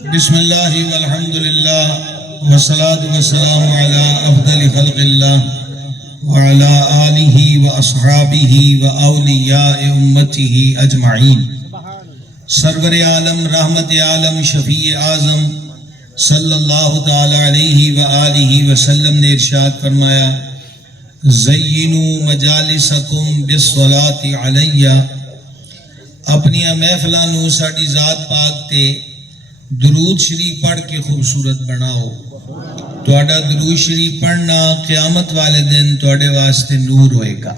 بسم اللہ والحمد للہ والصلاة والسلام علی افضل خلق اللہ وعلی آلہ واصحابہ واولیاء امتہ اجمعین۔ سرور عالم، رحمت عالم، شفیع اعظم صلی اللہ تعالی علیہ وآلہ وسلم نے ارشاد فرمایا، زینوا مجالسکم بالصلاۃ علی، اپنی محفلاں نو ساڈی ذات پاک تے درود شریف پڑھ کے خوبصورت بناؤ۔ تہاڈا درود شریف پڑھنا قیامت والے دن تہاڈے واسطے نور ہوئے گا۔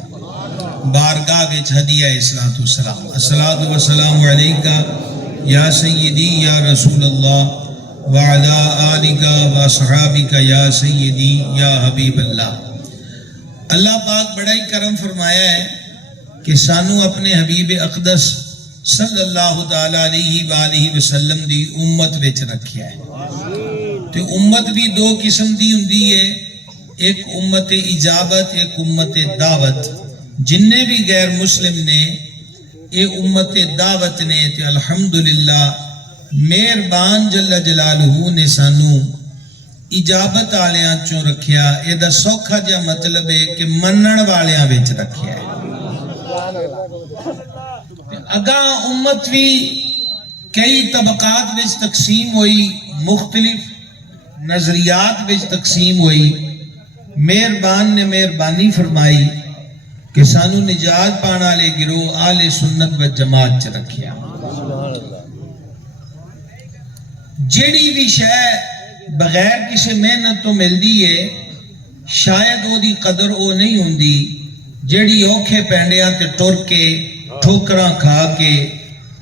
بارگاہ وچ ہدیہ الصلاۃ والسلام، الصلاۃ والسلام علیکہ یا سیدی یا رسول اللہ وعلی آلک واصحابک یا سیدی یا حبیب اللہ۔ اللہ پاک بڑا ہی کرم فرمایا ہے کہ سانو اپنے حبیب اقدس صلی اللہ تعالی علیہ وآلہ وسلم دی امت وچ رکھیا ہے۔ تے امت بھی دو قسم دی ہوندی ہے، ایک امت اجابت، ایک امت دعوت۔ جننے بھی غیر مسلم نے اے امت دعوت نے تے الحمدللہ مہربان جل جلالہ نے سانو اجابت والیاں چوں رکھیا۔ اے دا سوکھا جا مطلب ہے کہ منن والیاں وچ رکھیا ہے۔ اگاں امت بھی کئی طبقات وچ تقسیم ہوئی، مختلف نظریات وچ تقسیم ہوئی۔ مہربان نے مہربانی فرمائی کہ سانو نجات پانا والے گروہ اہل سنت و جماعت چ رکھیا۔ جیڑی بھی شے بغیر کسی محنت تو ملدی ہے، شاید او دی قدر او نہیں ہوندی جیڑی اوکھے پینڈیاں تے ٹر کے، ٹھوکراں کھا کے،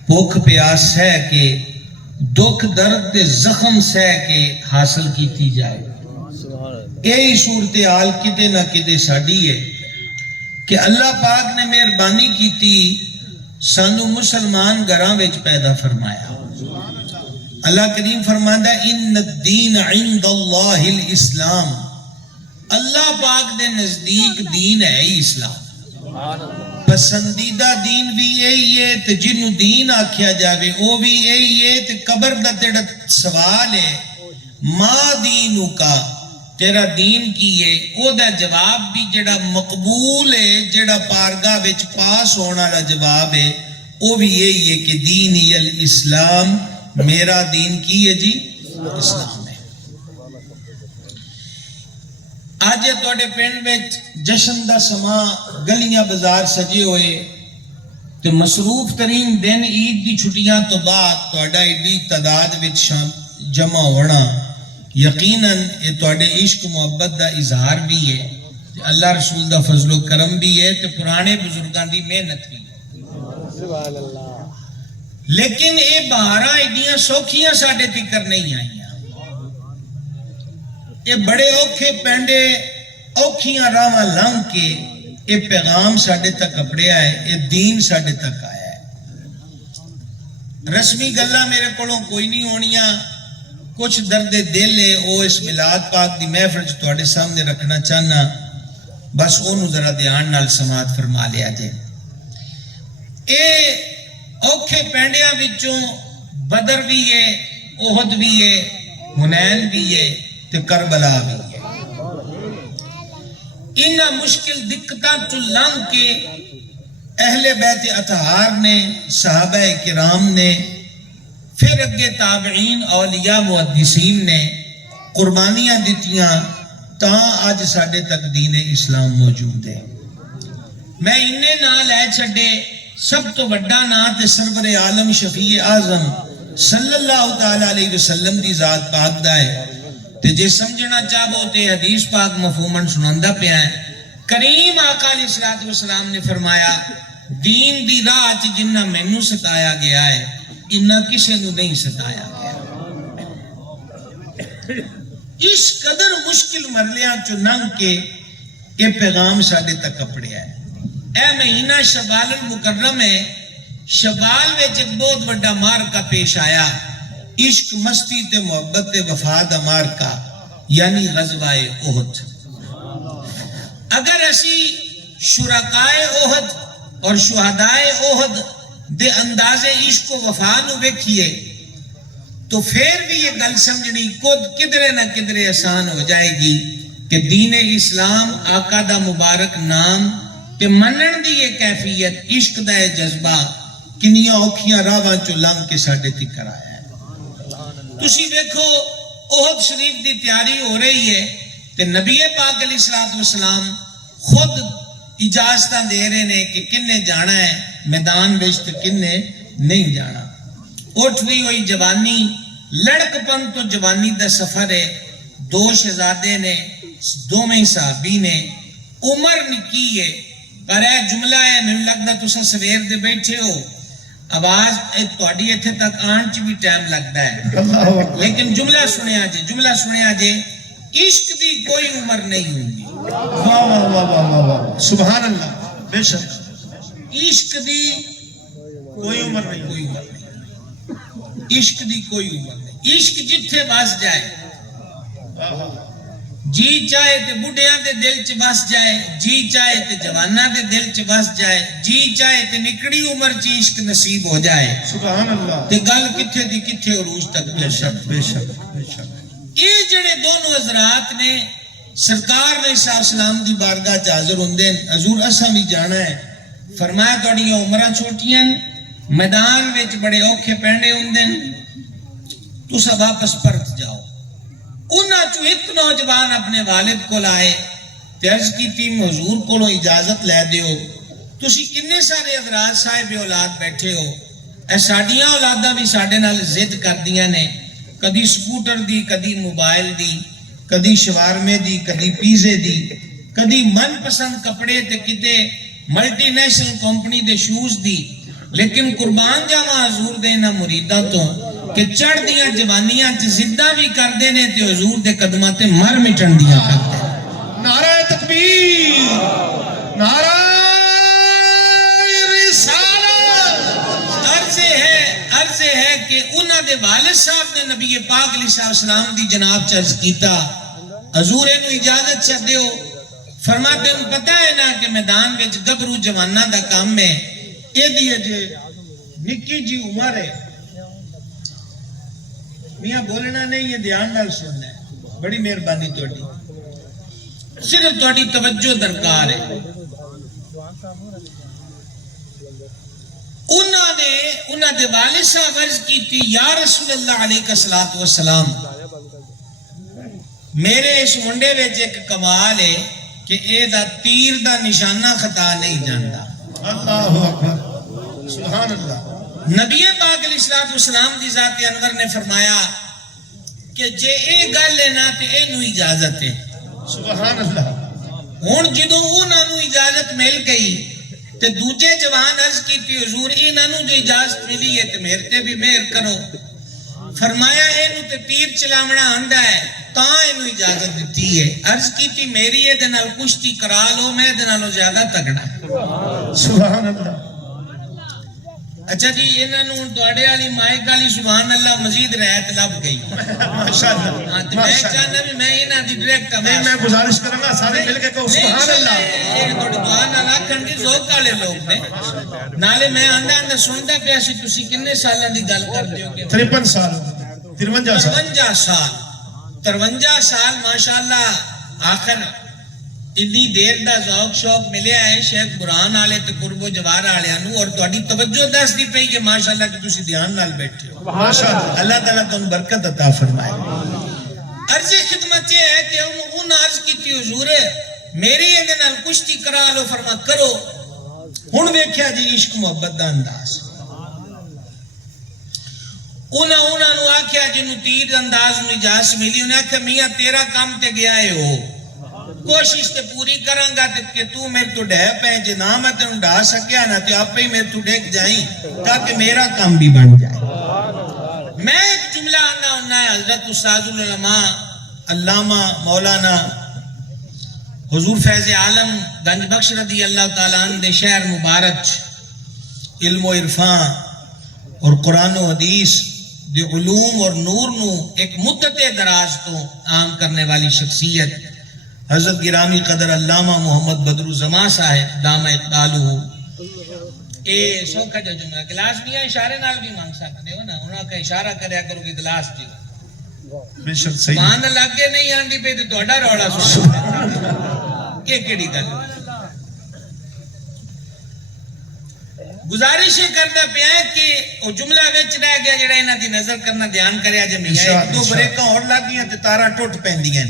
بھوک پیاس سہ کے، دکھ درد تے زخم سہ کے حاصل کیتی جائے۔ یہی صورتحال کتے نہ کتے ساڈی ہے کہ اللہ پاک نے مہربانی کیتی، سانو مسلمان گھراں وچ پیدا فرمایا۔ اللہ کریم فرماندا ہے ان الدین عند اللہ الاسلام، اللہ پاک دے نزدیک دین ہے اسلام۔ پسندیدہ دین بھی یہی ہے تے جنوں دین آکھیا جاوے او بھی یہی ہے۔ تے قبر دا تیرا سوال ہے ما دینو کا، تیرا دین کی ہے، او دا جواب بھی جڑا مقبول ہے، جڑا پارگاہ وچ پاس ہونا والا جواب ہے، او بھی یہی ہے کہ دینی الاسلام، میرا دین کی ہے جی اسلام ہے۔ آج تواڈے پنڈ وچ جشن دا سما، گلیاں بازار سجے ہوئے، تے مصروف ترین دن عید دی چھٹیاں تو بعد تواڈا ایڈی تعداد وچ جمع ہونا یقیناً یہ تواڈے عشق محبت دا اظہار بھی ہے، تے اللہ رسول دا فضل و کرم بھی ہے، تے پرانے بزرگاں دی محنت بھی ہے۔ لیکن یہ بہاراں ایڈیاں سوکھیاں ساڈے تکر نہیں آئیاں۔ یہ بڑے اوکھے پینڈے اوکھیاں راواں لنگ کے یہ پیغام ساڈے تک اپڑیا ہے، یہ دین ساڈے تک آیا ہے۔ رسمی گلاں میرے کولوں کوئی نہیں ہونیاں، کچھ درد دل ہے وہ اس میلاد پاک دی محفل چ تواڈے سامنے رکھنا چاہنا، بس اونوں ذرا دھیان نال سماعت فرما لیا جائے۔ اے اوکھے پینڈیاں وچوں بدر بھی ہے، احد بھی ہے، حنین بھی ہے تے کربلا بھی ہے۔ انہاں مشکل دقتاں چوں لنگ کے اہل بیت اطہار نے، صحابہ کرام نے، پھر اگے تابعین، اولیاء، محدثین نے قربانیاں دتیاں تاں اج ساڈے تک دین اسلام موجود ہے۔ میں انہیں نہ لے چھڈے، سب تو بڑا نام تے سرور عالم شفیع اعظم صلی اللہ تعالی علیہ وسلم دی ذات پاک دا ہے۔ تے جے سمجھنا چاہو تے حدیث پاک مفہوماً سناندا پیا ہے۔ کریم آقا علیہ الصلوۃ والسلام نے فرمایا، دین دی راہ چ جنہ مینوں ستایا گیا ہے، انہاں کسے نوں نہیں ستایا گیا۔ اس قدر مشکل مرلیاں چ لنگ کے یہ پیغام ساڈے تک اپڑیا ہے۔ اے مہینہ شوال المکرم ہے، شوال وچ ایک بہت بڑا مارکا پیش آیا، عشق، مستی تے محبت تے وفا دا مارکا، یعنی غزوہ احد۔ اگر اسی شرکائے احد اور شہدائے احد دے انداز عشق و وفا نو ویکھیے تو پھر بھی یہ گل سمجھنی خود کدرے نہ کدرے آسان ہو جائے گی کہ دین اسلام آقا دا مبارک نام تے منن دی یہ کیفیت عشق دا یہ جذبہ کنیاں اوکھیاں راواں چو لنگ کے ساڈے تکر آیا ہے۔ تسی دیکھو احد شریف دی تیاری ہو رہی ہے تے نبی پاک علیہ السلام خود اجازتاں دے رہے نے کہ کنے جانا ہے میدان وچ تے کنے نہیں جانا۔ اٹھ رہی ہوئی جوانی، لڑک پن تو جوانی دا سفر ہے، دو شہزادے نے، دو میں صحابی نے، عمر نکی ہے، پر اے جملہ ہے میں لگتا تسا سویر دے بیٹھے ہو آواز تہاڈی ایتھے تک آن چ بھی ٹائم لگتا ہے، لیکن جملہ سنیا جے عشق دی کوئی عمر نہیں ہوگی۔ واہ واہ واہ واہ واہ سبحان اللہ، بے شک عشق دی کوئی عمر نہیں، کوئی عمر نہیں، عشق دی کوئی عمر نہیں۔ عشق جتھے بس جائے، جی چاہے تے بڑھیاں دے دل چ بس جائے، جی چاہے تے جواناں دے دل چ بس جائے، جی چاہے تے نکڑی عمر چ عشق نصیب ہو جائے، سبحان اللہ، تے گل کتھے دی کتھے عروج تک بے شک بے شک بے شک۔ یہ جڑے دونوں حضرات نے سرکار علیہ السلام دی بارگاہ چ حاضر ہوندے، حضور اساں بھی جانا ہے، فرمایا تہاڈیاں عمراں چھوٹیاں، میدان وچ بڑے اوکھے پینڈے ہوندے، تساں واپس پرت جاؤ۔ انہاں چوں ایک نوجوان اپنے والد کو لائے تے عرض کیتی حضور کولو اجازت لے دیو، تسی کنے سارے حضرات صاحب اولاد بیٹھے ہو، اے ساڈیاں اولاداں بھی ساڈے نال ضد کردیاں نے، کدی سکوٹر دی، کدی موبائل دی، کدی شوارمے دی، کدی پیزے دی، کدی من پسند کپڑے تے کتے ملٹی نیشنل کمپنی دے شوز دی، لیکن قربان جاواں حضور دے انہاں مریداں تو کہ چڑھ دیاں جوانیاں چ زدہ بھی کر دے نے تے حضور دے قدماں تے مر مٹن دیاں کر دے۔ نعرہ تکبیر، نعرہ عرض ہے کہ انہاں دے والد صاحب نے نبی پاک علیہ السلام دی جناب چرز کیتا، حضور انہوں اجازت چاہ دیو، فرماتے ہیں پتہ ہے نا کہ میدان وچ گبرو جوانہ دا کام ہے، اے دیئے جے نکی جی عمر ہے، میاں بولنا نہیں، یہ دھیان نال سننا ہے، بڑی مہربانی تہاڈی، صرف تہاڈی توجہ درکار ہے۔ انہاں دے والد صاحب عرض کی تھی، یا رسول اللہ علیہ السلام، میرے اس منڈے وچ ایک کمال ہے کہ اے دا تیر دا نشانہ خطا نہیں جاندا۔ اللہ اکبر، سبحان اللہ۔ نبی پاک علیہ السلام دی ذات انور نے فرمایا کہ جے اے گل ہے نا تے اینو اجازت ہے، سبحان اللہ۔ ہن جدوں انہاں نوں اجازت مل گئی تے دوجے جوان عرض کیتی حضور انہاں نوں جو اجازت ملی ہے تے میرے تے بھی مہر کرو، فرمایا اینو تے تیر چلاونا آندا ہے تاں اینو اجازت دیتی ہے، عرض کیتی میری اے دے نال کشتی کرا لو، میں دے نالوں زیادہ تگڑا۔ سبحان اللہ۔ اچھا جی انہاں نوں تواڈے والی مائک والی سبحان اللہ مزید رعایت لب گئی، ماشاءاللہ، ہاں تے میں چاہنا بھی میں انہاں دی ڈائریکٹ نہیں، میں گزارش کروں گا سارے مل کے کہو سبحان اللہ۔ یہ تھوڑی دعا نال آکھن دی ذوق والے لوگ نے، نالے میں آندا سندا پیا سی تسی کنے سالاں دی گل کردے ہو کہ 53 سال 53 سال 53 سال ماشاءاللہ، آخر اتنی دیر دا ذوق شوق ملیا ہے شیخ برہان والے تے قرب و جوار والےاں نوں، اور تہاڈی توجہ دس دی پئی کہ ماشاءاللہ کہ تسی دھیان نال بیٹھے ہو، ماشاءاللہ، اللہ تعالیٰ تانوں برکت عطا فرمائے۔ عرض خدمت یہ ہے کہ انہوں عرض کیتی حضور میری یہ نال کشتی کرا لو، فرما کرو۔ ہن ویکھیا جی عشق محبت دا انداز، انہاں نوں آکھیا جنوں تیر انداز نوں اجازت ملی، انہاں آکھیا میاں تیرا کام تے گیا ہے ہو، کوشش تے پوری کراں گا کہ تو میرے تو ڈہ پے، جے نہ میں تینوں ڈھا سکیا نا تے آپ ہی میرے تو ڈگ جائیں تاکہ میرا کام بھی بن جائے۔ میں ایک جملہ آنا ہونا ہے، حضرت استاد العلماء علامہ مولانا حضور فیض عالم گنج بخش رضی اللہ تعالیٰ عنہ دے شہر مبارک علم و عرفان اور قرآن و حدیث دے علوم اور نور نو ایک مدت دراز تو عام کرنے والی شخصیت حضرت گرامی قدر علامہ محمد بدر الزمان صاحب دامہ اقبالہ، یہ سوکھا جو جملہ گلاس دیا اشارے نال بھی مانگ سکتے ہو نا، انہوں کا اشارہ کریا کرو کہ گلاس جی بے شک صحیح مان لگے نہیں آندی پہ تو تہاڈا رولا سن یہ کیڑی گل گزارش یہ کرتا پیا ہے کہ وہ جملہ وچ رہ گیا جڑا انہاں دی نظر کرنا دھیان کریا جمیا ایک دو بریکاں اور لگ گئیاں تے تارا ٹوٹ پیندیاں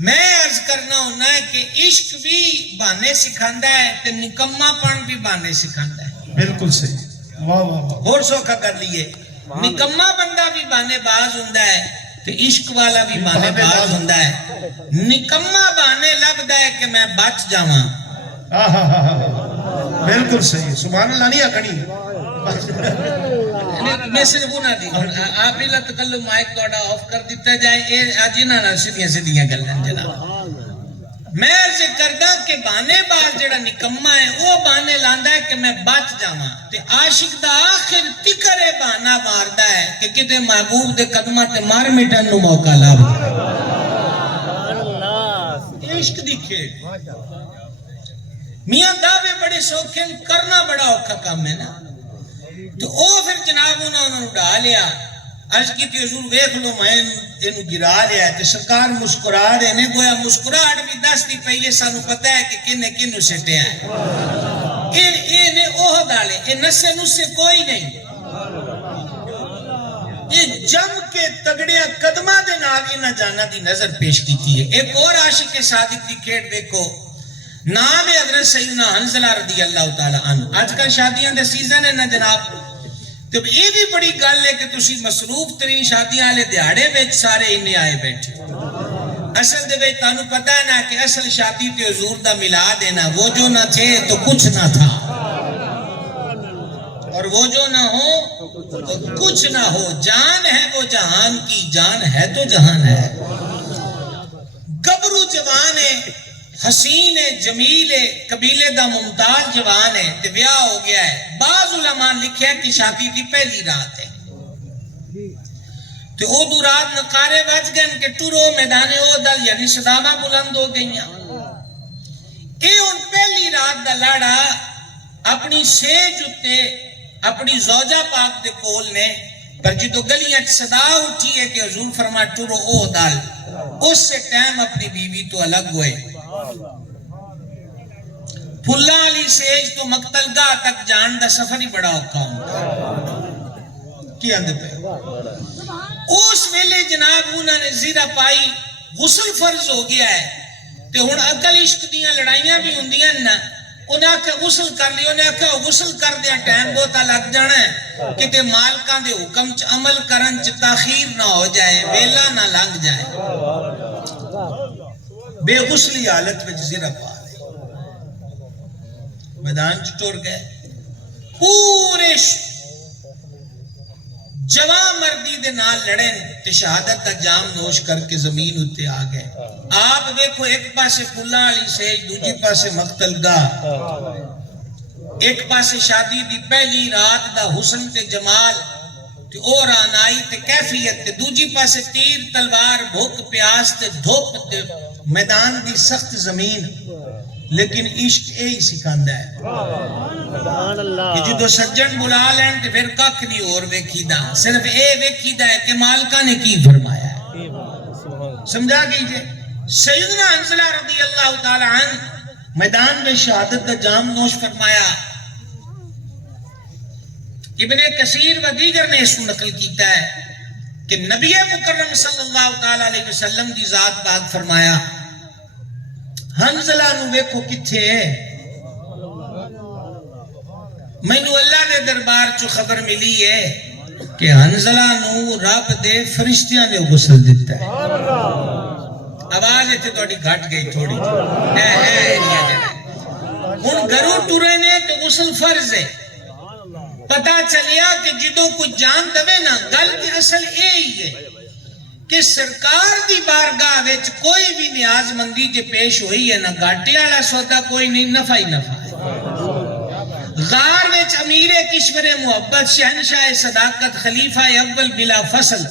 میں عرض کرنا ہونا ہے کہ عشق بھی بہانے سکھاندا ہے تے نکما پن بھی بہانے سکھاندا ہے بالکل صحیح واہ واہ واہ اور سوکھا کر لیے نکما بندہ بھی بہانے باز ہوندا ہے تے عشق والا بھی بہانے باز ہوندا ہے نکما بہانے لبدا ہے کہ میں بچ جاواں بالکل صحیح سبحان اللہ نہیں آکھنی میں صرف نہ دی آپ ہی تکلم مائک توڑا آف کر دیتا جائے اے آجینا نہ سیدھیاں سیدھیاں گلن جناب میں عرض کردا کہ بانے باز جڑا نکما ہے وہ بانے لاندا ہے کہ میں بچ جاواں تے عاشق دا آخر تکرے بانا ماردا ہے کہ کتے محبوب دے قدماں تے مار مٹن نو موقع لب عشق دی کھیڈ میاں دعوے بڑے سوکھے کرنا بڑا اوکھا کام ہے نا تو او پھر جناب انہوں نے ڈا لیا عرض کی تی حضور ویکھ لو میں انہوں گرا لیا تے سرکار مسکرا دے نے گویا مسکراہٹ بھی دس دی پہلے سانو پتہ ہے کہ کنے کنو سٹیا ہے نے اوہ ڈالے اے نسے نسے کوئی نہیں یہ جم کے تگڑیاں قدمہ دے نال انہاں جانا دی نظر پیش کی ہے ایک اور عاشق صادق دی کھیڑ دیکھو نام ہے حضرت سیدنا حنظلہ رضی اللہ تعالیٰ عنہ آج کل شادیاں دے سیزن ہے نا جناب تو یہ بھی بڑی گل ہے کہ تسی مصروف ترین شادیاں والے دیہاڑے وچ سارے انہیں آئے بیٹھے اصل دے وچ تانوں پتہ ہے نا کہ اصل شادی تے حضور دا میلاد ہے نا وہ جو نہ تھے تو کچھ نہ تھا اور وہ جو نہ ہو تو کچھ نہ ہو جان ہے وہ جہان کی جان ہے تو جہان ہے گبرو جوان ہے حسین ہے جمیل ہے قبیلے دا ممتاز جوان ہے تے بیاہ ہو گیا ہے بعض علماء لکھے ہیں کہ شادی دی پہلی رات ہے تے او دو رات نقارے بج گئے کہ ٹورو میدان او دل یعنی صداواں بلند ہو گئیاں اے ان پہلی رات دا لاڑا اپنی سیج اتے اپنی زوجہ پاک دے کول نے پر جدو گلیاں صدا اٹھی ہے کہ حضور فرما ٹورو او دل اس سے ٹائم اپنی بیوی تو الگ ہوئے پھلا علی سیج تو مقتل گاہ تک جان دا سفر ہی بڑا اوکھا ہوں کی اندر پہ اس ویلے جناب انہوں نے زیرہ پائی غسل فرض ہو گیا ہے تے ہن عقل عشق دیاں لڑائیاں بھی ہوندیاں نا انہاں کہ غسل کر لی انہاں کہ غسل کر دیا ٹائم بہتا لگ جانا ہے کہ تے مالکاں دے حکم چ عمل کرن چ تاخیر نہ ہو جائے ویلا نہ لنگ جائے بے غسلی حالت میں زیرہ پا لے میدان چٹور گئے پورے جوان مردی دے نال لڑیں تے شہادت دا جام نوش کر کے زمین اتے آ گئے آپ دیکھو ایک پاسے پھلا علی سیج دوجی پاسے مقتل گاہ ایک پاسے شادی دی پہلی رات دا حسن تے جمال تے اور آنائی تے کیفیت تے دوجی پاسے تیر تلوار بھوک پیاس تے دھوپ تے میدان دی سخت زمین لیکن عشق یہی سکھاندا ہے کہ جدو سجن بلا لین تے پھر ککھ نہیں اور ویکھیدا صرف اے ویکھیدا ہے کہ مالکہ نے کی فرمایا ہے سمجھا گئیے سیدنا حنظلہ رضی اللہ تعالی عنہ میدان میں شہادت کا جام نوش فرمایا ابن کثیر و دیگر نے اس کو نقل کیتا ہے کہ نبی مکرم صلی اللہ تعالی علیہ وسلم دی ذات پاک فرمایا حنظلہ نو ویکھو کتھے مینوں اللہ دے دربار چو خبر ملی ہے کہ حنظلہ نو رب دے فرشتیاں نے غسل دیتا ہے آواز ایتھے توڑی گھٹ گئی تھوڑی ہن گھروں ٹرے نے تو غسل فرض ہے پتا چلیا کہ جدوں کوئی جان دوے نا گل کی اصل یہی ہے کہ سرکار دی بارگاہ وچ کوئی بھی نیاز مندی جے پیش ہوئی ہے نا گھاٹے والا سودا کوئی نہیں نفع ہی نفع ہے غار وچ امیر کشور محبت شہنشاہ صداقت خلیفہ اول بلا فصل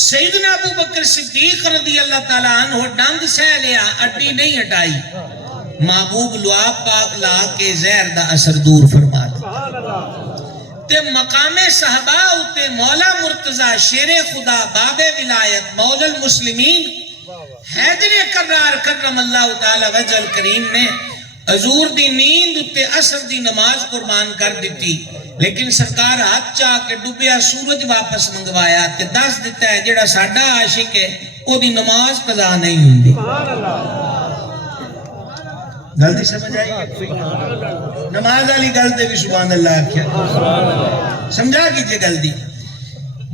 سیدنا ابو بکر صدیق رضی اللہ تعالیٰ عنہ ڈنگ سہ لیا اڈی نہیں ہٹائی محبوب لعاب پاک لا کے زہر دا اثر دور فرما دے تے مقام صحابہ اتے مولا مرتضی شیر خدا باب ولایت مولا المسلمین حیدر کرار کرم اللہ تعالی وجہ الکریم نے حضور دی نیند اتے اثر دی نماز قربان کر دیتی، لیکن سرکار ہاتھ چاہ کے ڈوبیا سورج واپس منگوایا تے دس دیتا ہے جڑا ساڈا عاشق ہے او دی نماز قضا نہیں ہوندی۔ گل دی سمجھ آئی؟ نماز والی گل تے بھی سبحان اللہ کیا سمجھا کیجئے گل دی۔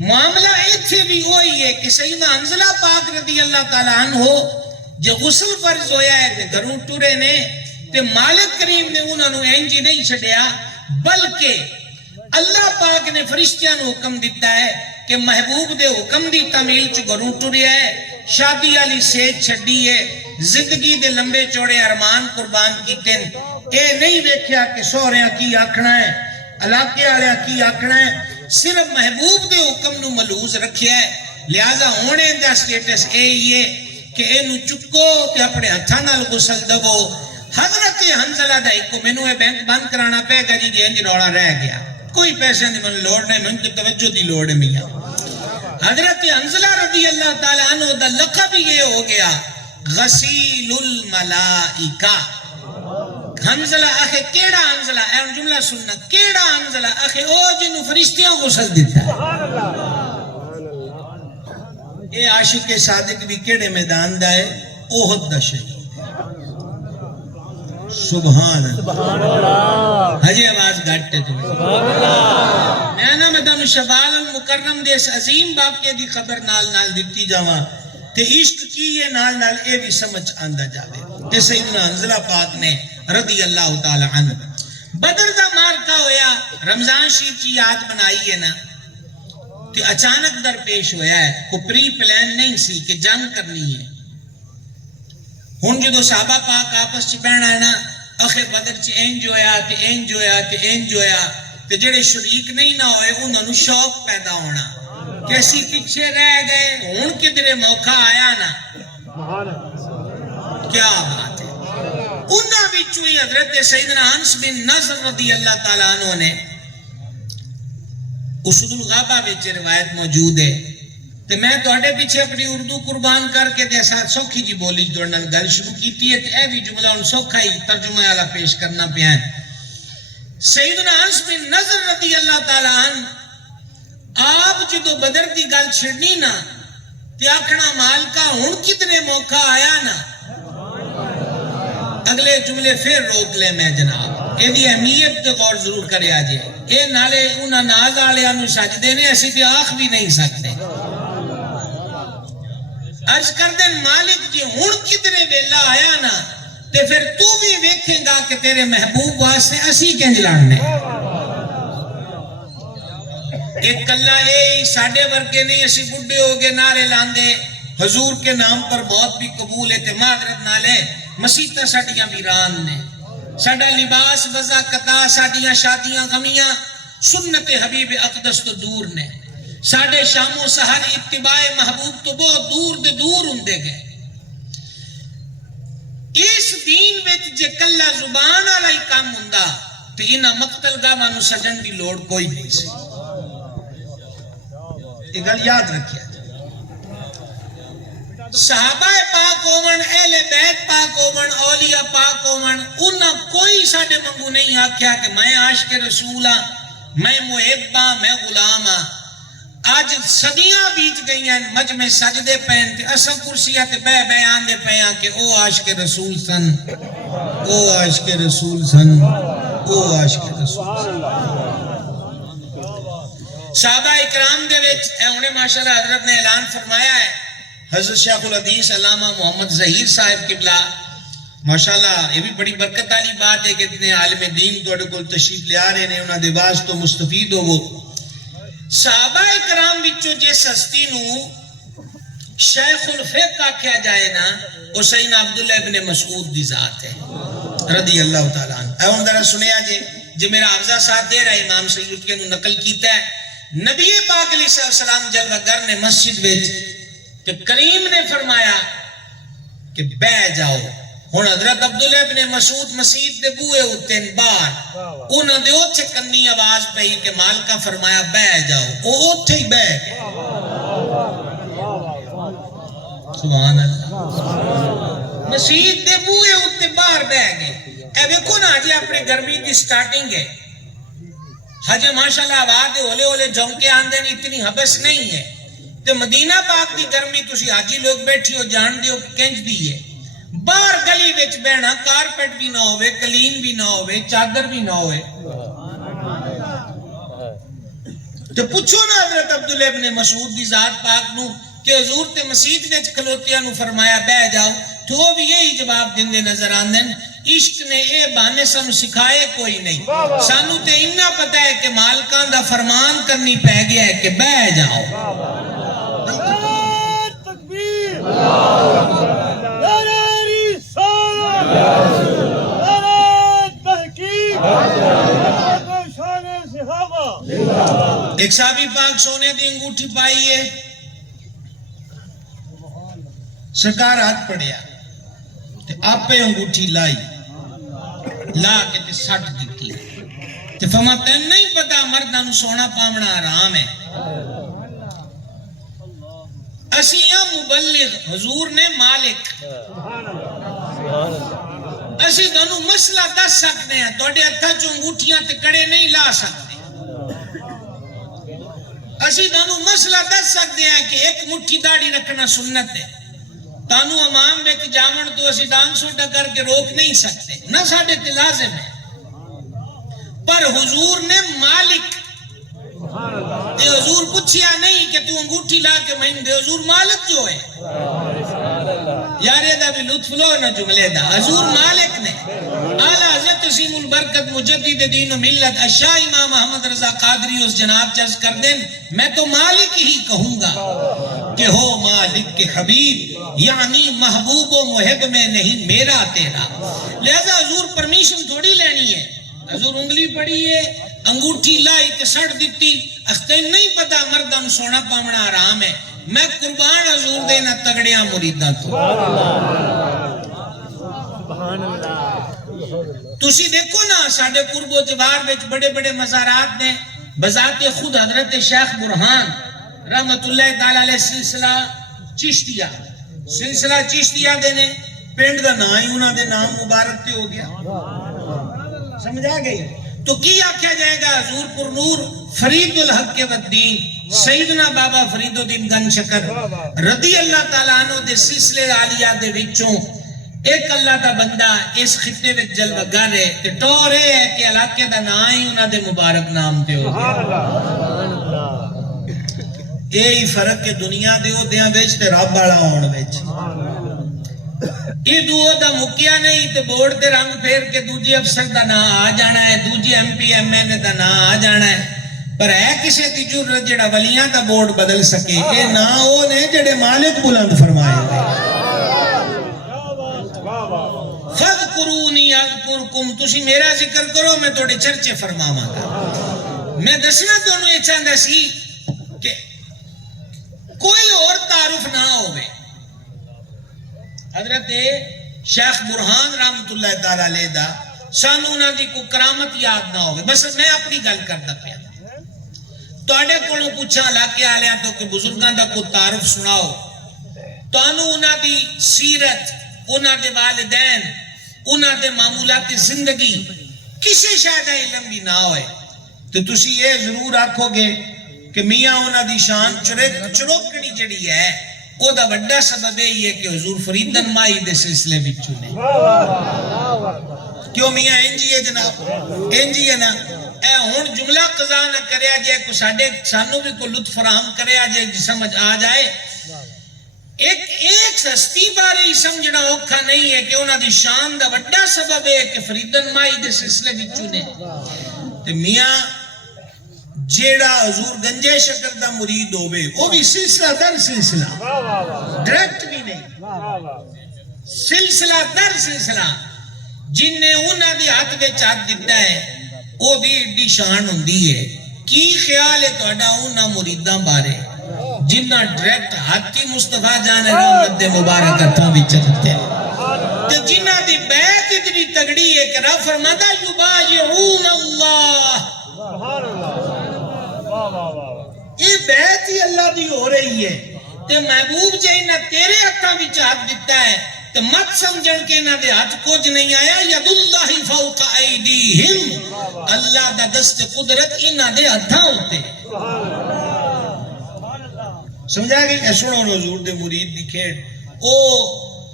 معاملہ ایتھے بھی وہی ہے کہ سیدنا حنظلہ پاک رضی اللہ تعالیٰ عنہ جو غسل فرض ہویا ہے تے گھروں ٹرے نے تے مالک کریم نے انہوں نے انجی نہیں چھڑیا، بلکہ اللہ پاک نے فرشتیاں نو حکم دیتا ہے کہ محبوب دے حکم دی تعمیل چ گھروں ٹریا ہے، شادی والی سیج چھڈی ہے، زندگی دے لمبے چوڑے ارمان قربان کیتے اے نہیں دیکھیا کہ سوہریاں کی آکھنا ہے، علاقے والے کی آکھنا ہے، صرف محبوب دے حکم نو ملحوظ رکھیا ہے۔ لہذا ہونے دا سٹیٹس اے ہی ہے کہ اینو چکو تے اپنے ہتھاں نال غسل دو۔ حضرت حنظلہ دا ایک مینوں اے بینک بند کرانا پے گا جی انج روڑا رہ گیا، کوئی پیسے دی من لوڑ نہیں، من تے توجہ دی لوڑ ہے میاں۔ حضرت حنظلہ رضی اللہ تعالی عنہ دا لقب یہ ہو گیا غسیل الملائکہ۔ حنظلہ آخے کیڑا حنظلہ، اے جملہ سننا، کیڑا حنظلہ آخے او جنہوں فرشتیاں غسل دیتا ہے۔ اے عاشق صادق بھی کیڑے میدان دا ہے، احد دا شہید۔ سبحان اللہ، حجی آواز گھٹے تو میں نا مدام شبال المکرم دے اس عظیم واقعے دی خبر نال نال دیتی جاواں تے عشق کی یہ نال نال اے بھی سمجھ آندا جاوے تے سیدنا حنظلہ پاک نے رضی اللہ تعالی عنہ بدر دا مارکا ہویا، رمضان شریف کی یاد بنائی ہے نا تے اچانک درپیش ہویا ہے، کو پری پلان نہیں سی کہ جنگ کرنی ہے۔ ہن جدو صحابہ پاک آپس چ بہنا ہے نا، اخے بدر چ انج ہویا تے انج ہویا تے انج ہویا تے جڑے شریک نہیں نہ ہوئے انہاں نوں شوق پیدا ہونا کہ اسی پیچھے رہ گئے، ہن کدھر موقع آیا نا، کیا بات ہے۔ انہاں وچوں ہی حضرت سیدنا انس بن نضر رضی اللہ تعالی عنہ نے اسد الغابہ وچ روایت موجود ہے تے میں تواڈے پیچھے اپنی اردو قربان کر کے تے ساتھ سوکھی جی بولی جوڑن نال گل شروع کیتی ہے تے اے بھی جملہ ہن سوکھا ہی ترجمہ والا پیش کرنا پیا ہے۔ سیدنا انس بن نضر رضی اللہ تعالی عنہ آپ جدو بدر دی گل چھڑنی نا تے آکھنا مالکا ہن کتنے موقع آیا نا، اگلے جملے پھر روک لے میں جناب، اے دی اہمیت تے غور ضرور کریا جے، اے نالے انہاں ناز والیاں نوں سجدے نے اسی تے آکھ بھی نہیں سکتے۔ عرض کر دیں مالک جی ہن کتنے ویلا آیا نا تے پھر تو بھی ویکھیں گا کہ تیرے محبوب واسطے اسی کنج لڑنے۔ ایک کلا اے ساڈے ورگے نہیں، اسی بڈھے ہو گئے نعرے لاندے حضور کے نام پر موت بھی قبول ہے تے معذرت نالے مسیتاں ساڈیاں ویران نے، ساڈا لباس وضع قطع، ساڈیاں شادیاں غمیاں سنت حبیب اقدس تو دور نے، ساڈے شام و سحر اتباع محبوب تو بہت دور دے دور ہوندے گئے۔ اس دین وچ جے کلا زبان والا ہی کام ہوندا تے انہاں مقتل گاواں نوں سجن دی لوڑ کوئی نہیں سی۔ یہ گل یاد رکھیا جائے۔ صحابہ پاک ہون، اہل بیت پاک ہون، اولیاء پاک ہون، انہاں کوئی ساڈے منگو نہیں آکھیا کہ میں عاشق رسول ہاں، میں محب ہاں، میں غلام ہاں۔ آج صدیاں بیت گئی ہیں، مجمع سجدے پہن تے اساں کرسیاں تے بہ بہ آندے پے ہاں کہ او عاشق رسول سن، او عاشق رسول سن، او عاشق رسول سن۔ صحابہ اکرام دے وچ اے ہونے ماشاءاللہ حضرت نے اعلان فرمایا ہے، حضرت شیخ الحدیث علامہ محمد ظہیر صاحب قبلہ ماشاءاللہ یہ بھی بڑی برکت والی بات ہے کہ اتنے عالم دین تواڈے کول تشریف لے آ رہے نے، انہاں دے واس تو مستفید ہوو۔ صحابہ اکرام وچوں جس ہستی نو شیخ الفقہ آکھیا جائے نا، وہ سیدنا عبداللہ ابن مسعود دی ذات ہے رضی اللہ تعالی عنہ۔ اے ہن ذرا سنیا جے میرا حافظہ ساتھ دے رہا ہے، امام سیوطی کے نو نقل کیتا ہے، نبی پاک علیہ السلام جلوہ گر نے مسجد وچ کہ کریم نے فرمایا کہ بہ جاؤ، ہن حضرت عبداللہ ابن مسعود مسجد دے بوئے ہوتے باہر انہاں دے اوتھے کنی آواز پئی کہ مالکہ فرمایا بہ جاؤ، او اوتھے ہی بہ گئے. سبحان اللہ. مسجد دے بوئے ہوتے باہر بہ گئے. اے دیکھو نا جی اپنے گرمی کی سٹارٹنگ ہے، ہجے ماشاءاللہ آواز ہولے ہولے جھونکے آندے نہیں، اتنی حبس نہیں ہے. تے مدینہ پاک دی گرمی تسی حاجی لوگ بیٹھی ہو جان دیو کہ کنج دی ہے. باہر گلی وچ بہنا، کارپٹ بھی نہ ہوئے، کلین بھی نہ ہوئے، چادر بھی نہ ہوئے. تو پوچھو نا حضرت عبداللہ ابن مسعود دی ذات پاک نو کہ حضور تے مسجد وچ کھلوتیاں نو فرمایا بہ جاؤ، تو وہ بھی یہی جواب دیندے نظر آندے. عشق نے اے بانے سانو سکھائے کوئی نہیں، سانو تے اتنا پتہ ہے کہ مالکان دا فرمان کرنی پہ گیا ہے کہ بہ جاؤ. تکبیر، نعرہ رسالت، نعرہ تحقیق، شان صحابہ. ایک صحابی پاک سونے دی انگوٹھی پائی ہے، سرکار ہاتھ پڑیا تے آپے انگوٹھی لائی، لا کے تے سٹ دیتی تے فرما تین نہیں پتا مرداں نو سونا پاونا حرام ہے. اسی یا مبلغ، حضور نے مالک، اسی دونوں مسئلہ دس سکتے ہیں، توڑے ہتھاں چوں انگوٹھیاں تے کڑے نہیں لا سکتے. اسی دونوں مسئلہ دس سکتے ہیں کہ ایک مٹھی داڑھی رکھنا سنت ہے، تانو امام بیک جامن تو اسی ڈانگ سوٹا کر کے روک نہیں سکتے، نہ ساڑھے تے لازم ہے. پر حضور نے مالک تے حضور پوچھیا نہیں کہ تو انگوٹھی لا کے مہنگ دے، حضور مالک جو ہے. یارے دا بھی لطف لو نہ جملے دا، حضور مالک نے. اعلیٰ حضرت تسیم البرکت مجدد دین و ملت اشاہ امام محمد رضا قادری اس جناب چرز کر دیں میں تو مالک ہی کہوں گا کہ ہو مالک کے حبیب، یعنی محبوب و محب میں نہیں میرا تیرا. لہذا حضور پرمیشن تھوڑی لینی ہے، حضور انگلی پڑی ہے، انگوٹھی لائی کہ سڑ دیتی. اختین نہیں پتا مردم سونا پامنا آرام ہے. میں قربان حضور دینا تگڑیاں مریدہ تو. تسی دیکھو نا ساڑھے قرب و جوار بیچ بڑے بڑے مزارات نے بذات خود حضرت شیخ برہان رحمت اللہ تعالیٰ علیہ سلسلہ چشتیہ دینے پینڈ دا نا ہی انہاں دے نام مبارک تے ہو گیا. سمجھا گئی؟ تو کی آکھیا جائے گا حضور پر نور فرید الحق والدین سیدنا بابا فرید الدین گن شکر رضی اللہ تعالیٰ عنہ دے سلسلے عالیہ دے وچوں ایک اللہ دا بندہ اس خطے وچ جلوہ گر ہے تے ٹور ہے کہ علاقے دا نا ہی انہاں دے مبارک نام تے ہو گیا. یہی فرق کہ دنیا دے ہو دیاں وچ تے رب والا ہون وچ. یہ دو دا مکیا نہیں تے بورڈ تے رنگ پھیر کے دوجی افسر دا نا آ جانا ہے، دوجی ایم پی ایم این دا نا آ جانا ہے. پر ہے کسے دی جرت جڑا ولیاں دا بورڈ بدل سکے. یہ نا وہ نے جڑے مالک بلند فرمائے ہوئے. فَذْكُرُونِي أَذْكُرْكُمْ تسی میرا ذکر کرو میں توڑے چرچے فرماواں گا. میں دسنا دونوں یہ چاہندہ سی کہ کوئی اور تعارف نہ ہوئے. حضرت شیخ برہان رحمت اللہ تعالیٰ علیہ دا سانونا دی کو کرامت یاد نہ ہوئے. بس میں اپنی گل کرتا پیا تو اڈے کونوں پوچھا علاقے آلیاں تو کہ بزرگان دا کو تعارف سناؤ. تو انہوں انہاں دی سیرت، انہاں دے والدین، انہاں دے معمولات زندگی کسی شاید علم بھی نہ ہوئے تو تسی یہ ضرور آکھو گے کہ میاں انہاں دی شان چروکڑی جڑی ہے او دا بڑا سبب یہ ہے کہ حضور فریدن مائی دے سلسلے بچوں نے. کیوں میاں انجی ہے جناب، انجی ہے نا. اے ہون جملہ قضا نہ کریا جائے کو سانو بھی کو لطف فراہم کریا جائے جی سمجھ آ جائے. ایک سستی بارے ہی سمجھنا اوکھا نہیں ہے کہ انہاں دی شان دا بڑا سبب ہے کہ فریدن مائی دے سلسلے بچوں نے. تے میاں جیڑا حضور گنجے شکر دا مرید ہوئے وہ بھی سلسلہ در سلسلہ، ڈائریکٹ بھی نہیں، سلسلہ در سلسلہ جن نے انہاں دی ہاتھ دے چاہت دیتا ہے وہ بھی ایڈی شان ہوندی ہے. کی خیال ہے توڑا انہاں مریداں بارے جنہاں ڈائریکٹ ہاتھی مصطفیٰ جانے رحمت دے مبارک ہتھاں وچ چلتے ہیں تے جنہ دی بیعت اتنی تگڑی ہے کہ رب فرماتا یبایعون اللہ، سبحان اللہ، واہ واہ واہ، یہ بیعت ہی اللہ دی ہو رہی ہے تے محبوب جے نہ تیرے ہتھاں وچ ہاتھ دتا ہے تے مت سمجھن کہ انہاں دے ہاتھ کچھ نہیں آیا، ید اللہ فوق ایدیہم، اللہ دا دست قدرت انہاں دے ہتھاں ہوتے۔ سمجھا گئی؟ اے سنو حضور دے مرید دی کھیڑ،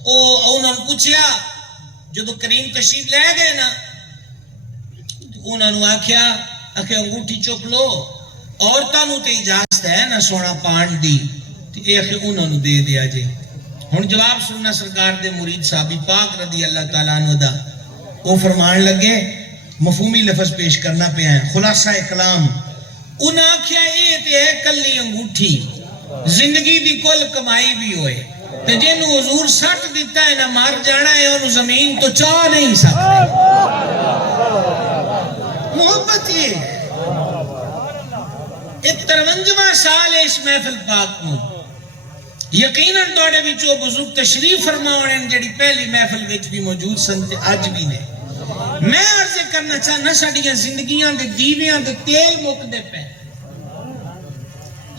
انہوں نے پوچھیا جدو کریم تشریف لے گئے نا، انہوں نے آکھیا انگوٹھی چک لو، عورتاں نوں تے اجازت ہے نا سونا پان دی، تے انہوں نے دے دیا جی۔ ہن جواب سننا سرکار دے مرید صحابی پاک رضی اللہ تعالیٰ عنہ دا، وہ فرمان لگے، مفہومی لفظ پیش کرنا پہ ہیں، خلاصہ کلام، انہاں آکھیا اے تے ہے کلی انگوٹھی، زندگی دی کل کمائی بھی ہوئے، تے جنہوں حضور سٹ دیتا ہے نہ مار جانا ہے، انہوں زمین تو چاہ نہیں سکتے۔ محبت یہ ہے۔ ایک 53واں سال ہے اس محفل پاک میں، یقیناً توڑے بچو بزرگ تشریف فرماؤنے جڑی پہلی محفل وچ بھی موجود سنتے آج بھی نے۔ میں عرض کرنا چاہنا ساڑیاں زندگیاں دے دیویاں دے تیل مک دے پہ،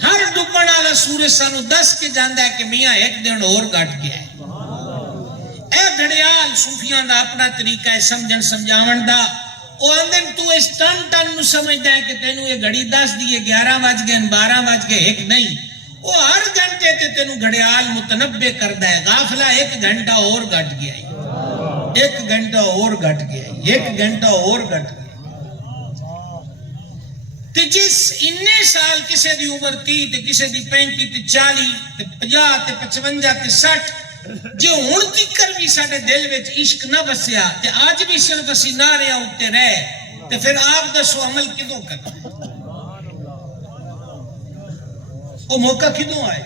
ہر ڈبن والا سورج سانو دس کے جاندا ہے کہ میاں ایک دن اور گھٹ گیا ہے۔ اے گھڑیال صوفیاں دا اپنا طریقہ ہے سمجھن سمجھاون دا، او اندن تو اس ٹن نو سمجھدا ہے کہ تینوں یہ گھڑی 10 دیے 11 بج گئے 12 بج گئے، ایک نہیں، وہ ہر گھنٹے تے تینوں گھڑیال متنبع کردا ہے، غافلہ ایک گھنٹہ اور گھٹ گیا ہے، ایک گھنٹہ اور گھٹ گیا ہے، ایک گھنٹہ اور گھٹ گیا ہے۔ تے جس اننے سال کسے دی عمر 30 تے کسے دی 35 تے 40 تے 50 تے 55 تے 60، جے ہن تکر بھی ساڈے دل وچ عشق نہ بسیا تے آج بھی صرف اسی نعریاں اُتے رہے تے پھر آپ دسو عمل کدوں کرنا؟ وہ موقع کدوں آئے؟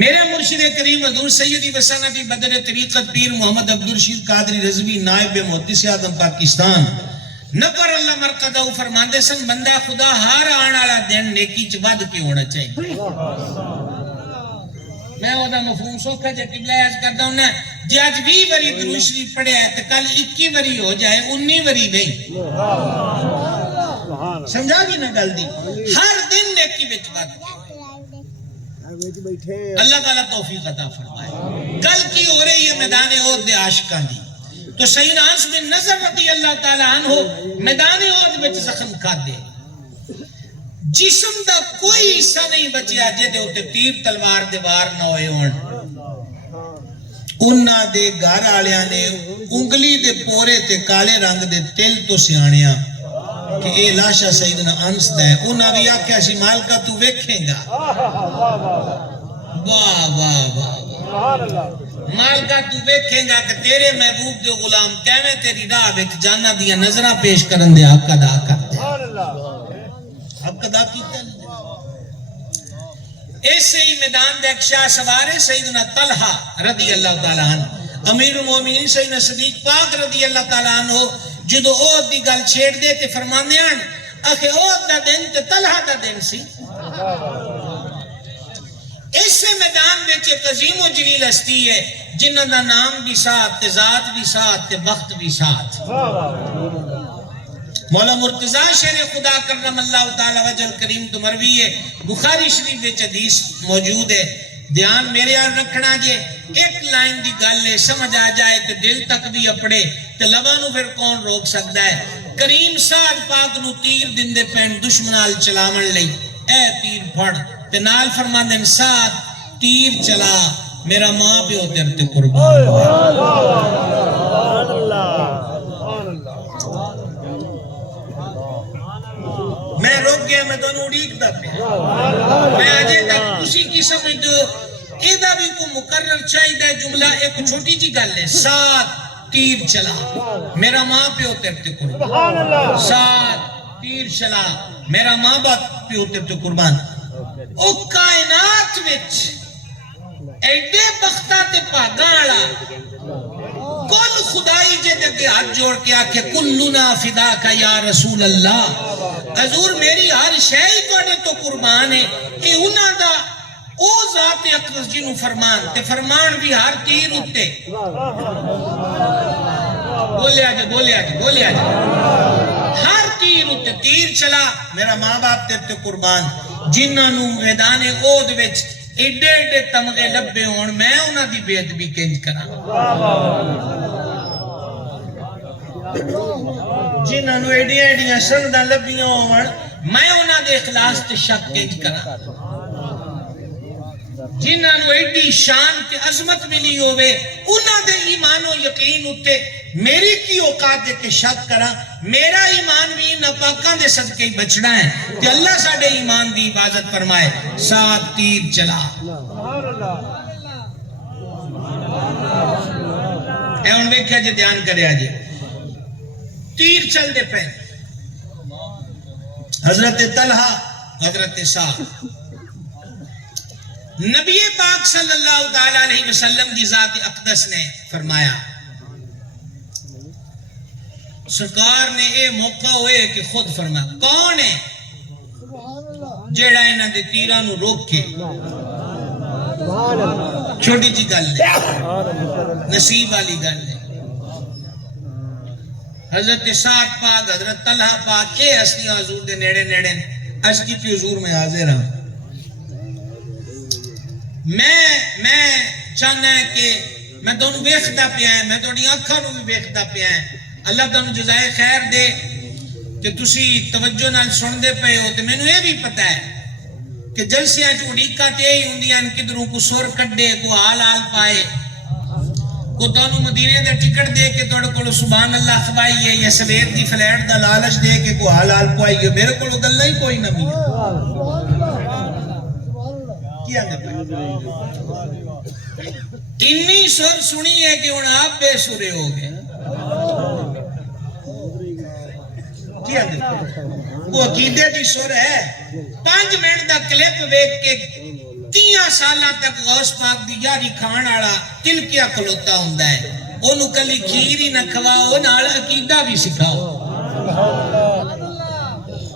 میرے مرشد کریم حضور سیدی وسنتی بدر طریقت پیر محمد عبدالرشید قادری رضوی نائب محدث اعظم پاکستان نبر اللہ مرقدہ فرماندے سن، بندہ خدا ہر آنے والا دن نیکی چ ود کے ہونا چاہیے۔ میں وہ دا مفہوم سوکھا جا قبلہ عرض کرتا ہوں نا، جی آج 20 وری درود شریف پڑھے ہے تو کل 21 وری ہو جائے 19 وری نہیں، سمجھا گی نا گل دی؟ ہر دن نیکی وچ ود کے، اللہ تعالیٰ توفیق عطا فرمائے۔ کل کی ہو رہی ہے میدان احد دے عاشقاں دی، تو سیدنا انس بن نضر رضی اللہ تعالیٰ عنہ میدان احد وچ زخم کھا دے، جسم دا کوئی حصہ نہیں بچیا جے دے اوتے تیر تلوار دے وار نہ ہوئے ہون۔ انہاں دے گھر والیاں نے انگلی دے پورے تے کالے رنگ دے تل تو سیاںیاں کہ اے لاشا سیدنا انس دا ہے، انہاں بھی آکھیا سی مالکا تو ویکھیں گا، واہ واہ واہ، مالکا تو ویکھیں گا کہ تیرے محبوب دے غلام کیویں تیری راہ وچ جاناں دیاں نظراں پیش کرن دے حق ادا کرتے حق ادا کیتا نہیں۔ ایسے ہی میدان دے ایک شاہ سوارے سیدنا طلحہ رضی اللہ تعالیٰ عنہ، امیر المومنین سیدنا صدیق پاک رضی اللہ تعالیٰ عنہ جدو احد دی گل چھیڑ دے تے فرماندے ہیں اکھے احد دا دن تے طلحہ دا دن سی۔ ایسے میدان میں ایک عظیم و جلیل ہستی ہے جنہاں دا نام بھی ساتھ تے ذات بھی ساتھ تے وقت بھی ساتھ، مولا مرتضیٰ شیر خدا کرم اللہ تعالی وجہ الکریم تو مروی ہے، بخاری شریف وچ حدیث موجود ہے، دھیان میرے آن رکھنا جے، ایک لائن دی گل ہے سمجھ آ جائے تو دل تک بھی اپڑے تو لبانو پھر کون روک سکتا ہے۔ کریم سعد پاک نو تیر دن دے پین دشمنال چلاون لئی، اے تیر پھڑ تے نال فرما دن سعد تیر چلا میرا ماں پیو تیر تے قربان میں روک گیا، میں دونوں اڑیک دا پہ میں آجے تک اسی کی سمجھ دو ایدہ بھی کو مقرر چاہیے دے جملہ ایک چھوٹی جی گل ہے، ساتھ تیر چلا میرا ماں پیو تیر تے قربان، ساتھ تیر چلا میرا ماں باپ پیو تیر تے قربان۔ او کائنات وچ ایڈے بختہ تے پاگاڑا کل خدائی جے دے ہاتھ جوڑ کے آکھے کلنا فداکا یا رسول اللہ، حضور میری ہر شے توڑے تو قربان ہے، اے انہاں دا او ذات اقدس جنوں فرمان تے فرمان بھی ہر تیر اتے بولیا جی ہر تیر اتے تیر چلا میرا ماں باپ تے قربان جنہاں نو میدان احد وچ ایڈے ایڈے تمغے لبے ہون میں انہاں دی بے ادبی کنج کراں جنہاں نو ایڈیاں ایڈیاں سنداں لبیاں ہون میں انہاں دے اخلاص تے شک کنج کراں جنہاں نو ایڈی شان تے عظمت ملی ہوئے انہاں دے ایمان و یقین اتے میری کی اوقات دے کے شک کرا میرا ایمان بھی نہ پاکاں دے صدقے ہی بچنا ہے کہ اللہ ساڑھے ایمان دی حفاظت فرمائے 7 تیر چلا اے ان ویکھیا جے دھیان کرے آجے تیر چل دے پہ حضرت طلحہ حضرت سعد نبی پاک صلی اللہ تعالی علیہ وسلم دی ذات اقدس نے فرمایا سرکار نے اے موقع ہوئے کہ خود فرمایا کون ہے جیڑا انہاں دے تیراں نو روک کے چھوٹی جی گل ہے نصیب والی گل ہے حضرت سعد پاک حضرت طلحہ پاک اے اصلی حضور دے نیڑے نیڑے اج کی پی حضور میں حاضر ہوں میں چاہنا ہے کہ میں دونوں ویکھدا پیا ہے میں تہاڈی اکھاں نو بھی ویکھدا پیا ہے اللہ تانوں جزائے خیر دے کہ تسی توجہ نال سن دے پئے ہو تے مینوں یہ بھی پتہ ہے کہ جلسیاں چ اڑیکاں تے ہی ہوندیاں کدھروں کو سر کڈے کو حال پائے کو تانوں مدینے دے ٹکٹ دے کے تہاڈے کول سبحان اللہ کھوائیے یا سویر دی فلیٹ دا لالچ دے کے کو حال پوائیے میرے کول گلاں ہی کوئی نہ ملی کیا دے اتنی سر سنی ہے کہ ہن آپ بے سرے ہو گئے کیا دے وہ عقیدے دی سر ہے 5 منٹ دا کلپ ویکھ کے 30 سالاں تک غوث پاک دی یاری کھان والا تلکیا کھلوتا ہوندا ہے اونوں کلی کھیر ہی نہ کھواؤ نال عقیدہ بھی سکھاؤ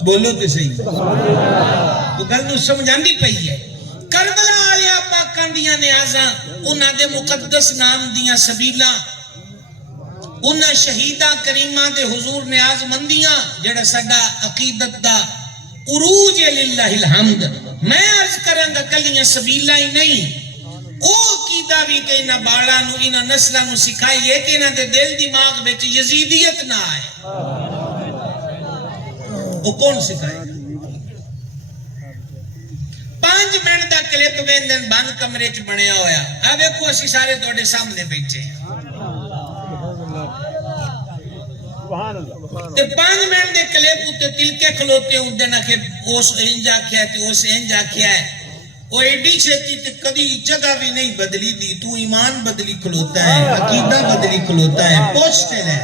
بولو تے صحیح وہ گل نوں سمجھاندی پئی ہے کربلا والے پاکاں دیاں نیازاں انہاں دے مقدس نام دیاں سبیلاں انہاں شہیداں کریماں دے حضور نیاز مندیاں جڑا ساڈا عقیدت دا عروج للہ الحمد میں عرض کراں گا کلیاں سبیلاں ہی نہیں او عقیدہ بھی کہ انہاں بالاں نو انہاں نسلاں نو سکھائیے کہ انہاں دے دل دماغ وچ یزیدیت نہ آئے وہ کون سکھائے 5 منٹ دا کلپ ویندن بند کمرے چ بنیا ہویا آ ویکھو اسی سارے تواڈے سامنے بیٹھے ہیں تے 5 منٹ دے کلپ اُتے تلکے کھلوتے ہوندے نہ کہ اس انج آکھیا ہے تے اس انج آکھیا ہے وہ ایڈی چھتی تے کدی جگہ بھی نہیں بدلی دی تو ایمان بدلی کھلوتا ہے عقیدہ بدلی کھلوتا ہے پوچھتے لے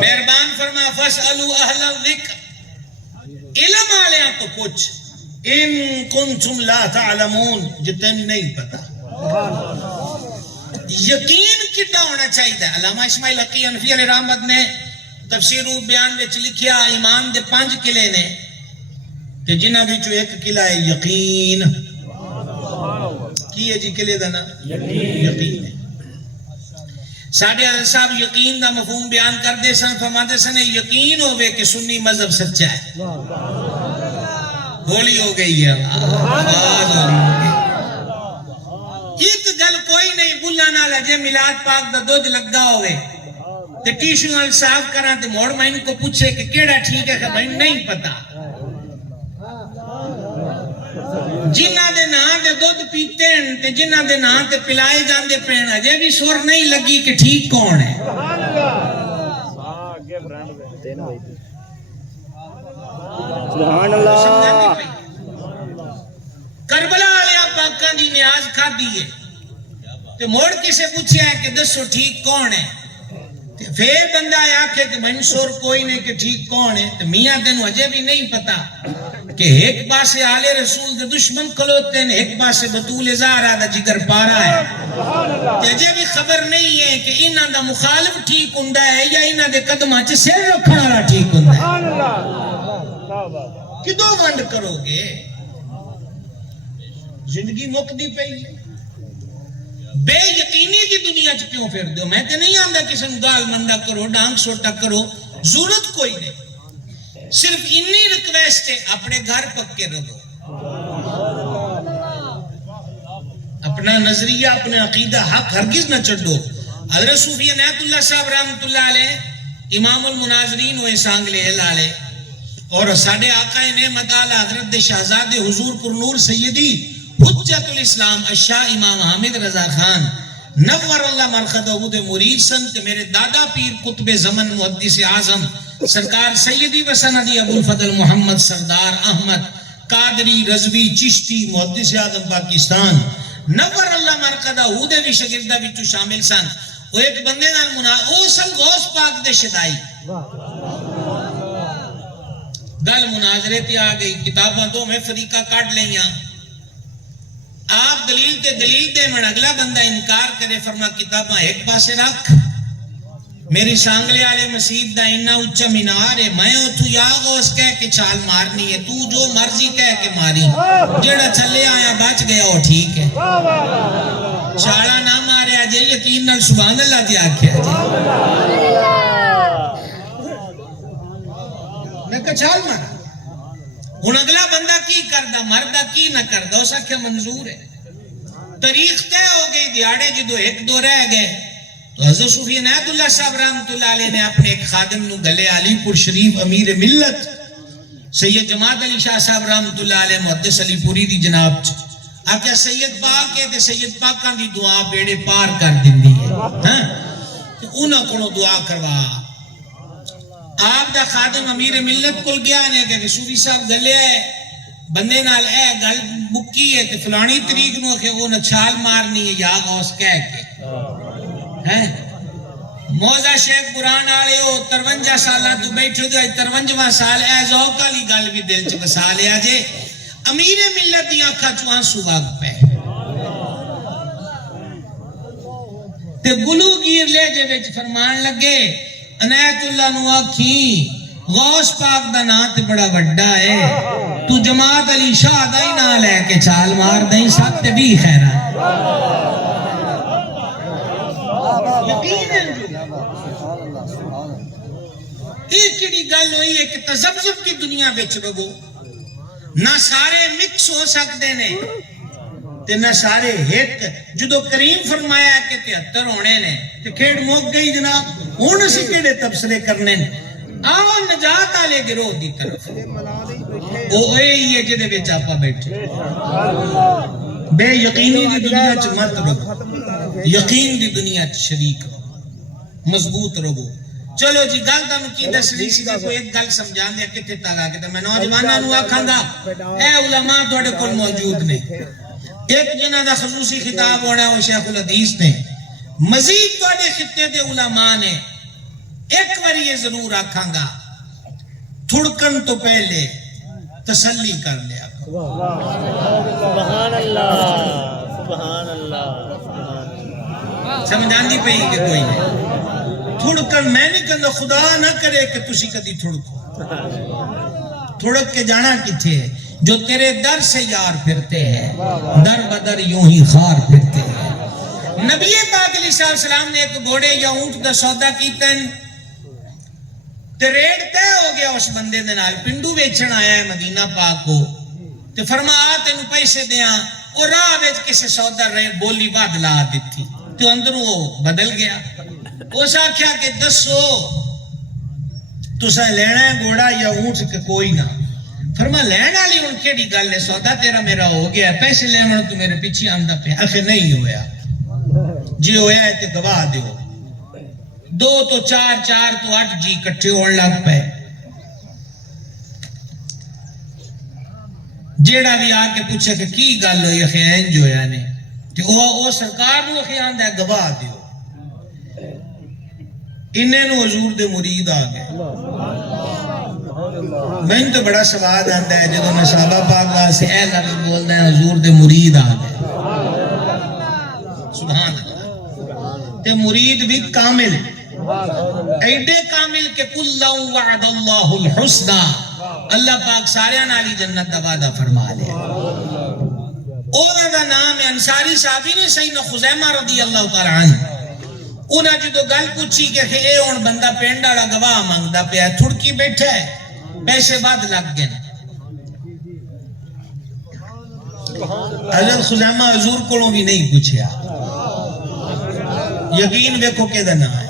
مہربان فرما فاسألوا اہل الذکر علم والیاں تو پوچھ ان کنتم لا تعلمون جتن نہیں پتا یقین کڈا ہونا چاہیے علامہ اسماعیل حقی حنفی علیہ رحمت نے تفسیر و بیان وچ لکھیا ایمان دے 5 قلعے نے کہ جنہاں وچوں ایک قلعہ ہے یقین کی ہے جی قلعے دا نا یقین ہے ساڈے حضرت صاحب یقین دا مفہوم بیان کردے سن فرماتے سن یقین ہوئے کہ سنی مذہب سچا ہے ہولی ہو گئی ہے آواز ہولی ہو گئی ایک گل کوئی نہیں بھولا نہ لجے میلاد پاک دا دودھ لگا ہوئے تے ٹیشو نال صاف کراں تے موڑ میں ان کو پوچھے کہ کیڑا ٹھیک ہے کہ بھائی نہیں پتا جنہاں دے ناں تے دودھ پیتے ہیں تے جنہاں دے ناں تے پلائے جاندے پین اجے بھی سر نہیں لگی کہ ٹھیک کون ہے سبحان اللہ کربلا والے پاکاں دی نیاز کھادی ہے تے موڑ کسے پوچھیا ہے کہ دسو ٹھیک کون ہے تے پھر بندہ آکھے کہ منصور کوئی نہیں کہ ٹھیک کون ہے تے میاں تینوں اجے بھی نہیں پتا کہ ایک پاسے آل رسول دے دشمن کھلوتے ہیں، ایک پاسے بطول زہرا دا جگر پارا ہے. تجھے بھی خبر نہیں ہے کہ انہاں دا مخالف ٹھیک ہوندا ہے یا انہاں دے قدماں چ سر رکھن والا ٹھیک ہوندا ہے. کدوں ونڈ کرو گے؟ زندگی مکدی پئی ہے. بے یقینی کی دنیا چ کیوں پھر دو؟ میں تے نہیں آندا کسی نوں گال مندہ کرو، ڈانگ سوٹا کرو، ضرورت کوئی نہیں. صرف انی ریکویسٹ ہے، اپنے گھر پکے رہو، اپنا نظریہ اپنے عقیدہ حق ہرگز نہ چھڈو. حضرت صوفی عنایت اللہ صاحب رحمۃ اللہ علیہ امام المناظرین ہوئے سانگلے ہلالے، اور ساڈے آقا نعمت اعلی حضرت دے شہزادے حضور پر نور سیدی حجت الاسلام الشاہ امام حامد رضا خان نور اللہ مرقدہ دے مرید سن. تے میرے دادا پیر قطب زمن محدث اعظم سرکار سیدی و سندی ابو الفضل محمد سردار احمد قادری رضوی چشتی محدث اعظم پاکستان نور اللہ مرقدہ دے بھی شاگرداں وچوں شامل سن. وہ ایک بندے نال او سن غوث پاک دے شدائی گل مناظرے تے آ گئی، کتاباں دو میں فریقہ کاٹ لیاں. آپ دلیل تے دلیل دے من، اگلا بندہ انکار کرے، فرما کتاباں ایک پاسے رکھ، میری سانگلے والے مسجد دا اتنا اونچا مینار ہے، میں اتھوں یا غوث کہہ کے چھال مارنی ہے، تو جو مرضی کہہ کے ماری، جیڑا تھلے آیا بچ گیا وہ ٹھیک ہے. چھالا نہ ماریا جے، یقین نال سبحان اللہ تے آکھیا جے. میں کہا چھال مارا. ہن اگلا بندہ کی کردا، مردہ کی نہ کردا، اس آکھیا منظور ہے. تاریخ طے ہو گئی، دیہاڑے جدو ایک دو رہ گئے تو حضرت صوفی عنایت اللہ صاحب رحمۃ اللہ علیہ نے اپنے ایک خادم نو گلے علی پور شریف امیر ملت سید جماعت علی شاہ صاحب رحمۃ اللہ علیہ محدث علی پوری دی جناب چ آکھیا سید پاک ہے تے سید پاکاں دی دعا بیڑے پار کر دیندی ہے، ہاں تے انہاں کولوں دعا کروا. آپ دا خادم امیر ملت کول گیا نے کہ صوفی صاحب گلے ہے بندے نال اے گل مکی ہے تے فلانی طریق نو کہ وہ نہ چھال مارنی ہے یا غوث کہہ کے ہیں. موزہ شیخ قرآن والے ہو 53 سالاں تو بیٹھے جو 53واں سال اے ذوق والی گل بھی دل چ بسا لیا جے. امیر ملت دی آنکھاں چوں آنسو وگ پے تے گلوگیر لہجے وچ فرمان لگے، عنایت اللہ نو آکھی غوث پاک دا نام تے بڑا وڈا ہے، تو جماعت علی شاہ دا ہی نام لے کے چھال مار دیں سب تے بھی خیرہ. یقین ہے ایک کڑی گل ہوئی ہے کہ تذبذب کی دنیا وچ رہو، نہ سارے مکس ہو سکتے نے تے نہ سارے ایک. جدو کریم فرمایا کہ 73 ہونے نے تے کھیڑ موک گئی جناب. ہن اسی کیڑے تبصرے کرنے نے؟ آو نجات والے گروہ دی طرف او اے ہے جدے وچ آپا بیٹھے. بے یقینی دی دنیا چ مت رہو، یقین دی دنیا چ شریک رہو، مضبوط رہو. چلو جی گل تانوں کی دسنی سی تے کوئی ایک گل سمجھان دے کتے تک آ کے میں نوجواناں نوں آکھاں گا اے علماء تواڈے کول موجود نے، ایک جنہاں دا خصوصی خطاب ہونا وہ شیخ الحدیث نے، مزید تواڈے خطے دے علماء نے. ایک باری یہ ضرور آکھاں گا تھڑکن تو پہلے تسلی کر لیا. سبحان اللہ سبحان اللہ. سمجھاندی پئی کہ کوئی نہیں. تھڑکن میں نہیں کہندا خدا نہ کرے کہ تسی کدی تھڑکو. تھڑک کے جانا کتھے ہے؟ جو تیرے در سے یار پھرتے ہیں در بدر یوں ہی خار پھرتے ہیں. نبی پاک علیہ السلام نے ایک گھوڑے یا اونٹ دا سودا کیتن تے ریٹ طے ہو گیا اس بندے دے نال. پنڈو ویچن آیا ہے مدینہ پاک کو تے فرمایا تینوں پیسے دیاں، اور راہ وچ کسے سودا بولی بعد لا دتی تے اندروں وہ بدل گیا. اس آکھیا کہ دسو تساں لینا ہے گھوڑا یا اونٹ کہ کوئی نہ؟ فرما لین والی ہن کیڑی گل ہے، سودا تیرا میرا ہو گیا، پیسے لیون تو میرے پیچھے آندا پیا. آخر نہیں ہویا، جی ہویا ہے تے گواہ دیو. 2 تو 4 4 تو 8 جی کٹھے ہون لگ پے. جیڑا بھی آ کے پوچھے کہ کی گل ہوئی اخے انج ہویا نے تے او سرکار نو اخے آندا ہے گواہ دیو. انہیں نو حضور دے مرید آ گئے. میں تو بڑا سواد آتا ہے جدو میں صحابہ پاک واسطے اے لفظ بولدا ہے حضور دے مرید آ گئے سبحان اللہ تے مرید بھی کامل ایڈے کامل کہ کلّا وعد اللہ الحسنى اللہ پاک سارے نالی جنت دا وعدہ فرما لیا اوہ دا نام ہے انصاری صحابی نے سیدنا خزیمہ رضی اللہ تعالی عنہ انہاں جدو گل پوچھی کہ اے ہن بندہ پنڈ والا گواہ منگدا پیا تھڑکی بیٹھا ہے پیسے بعد لگ گئے حضرت خزیمہ حضور کولوں بھی نہیں پوچھیا یقین ویکھو کہ دا نام ہے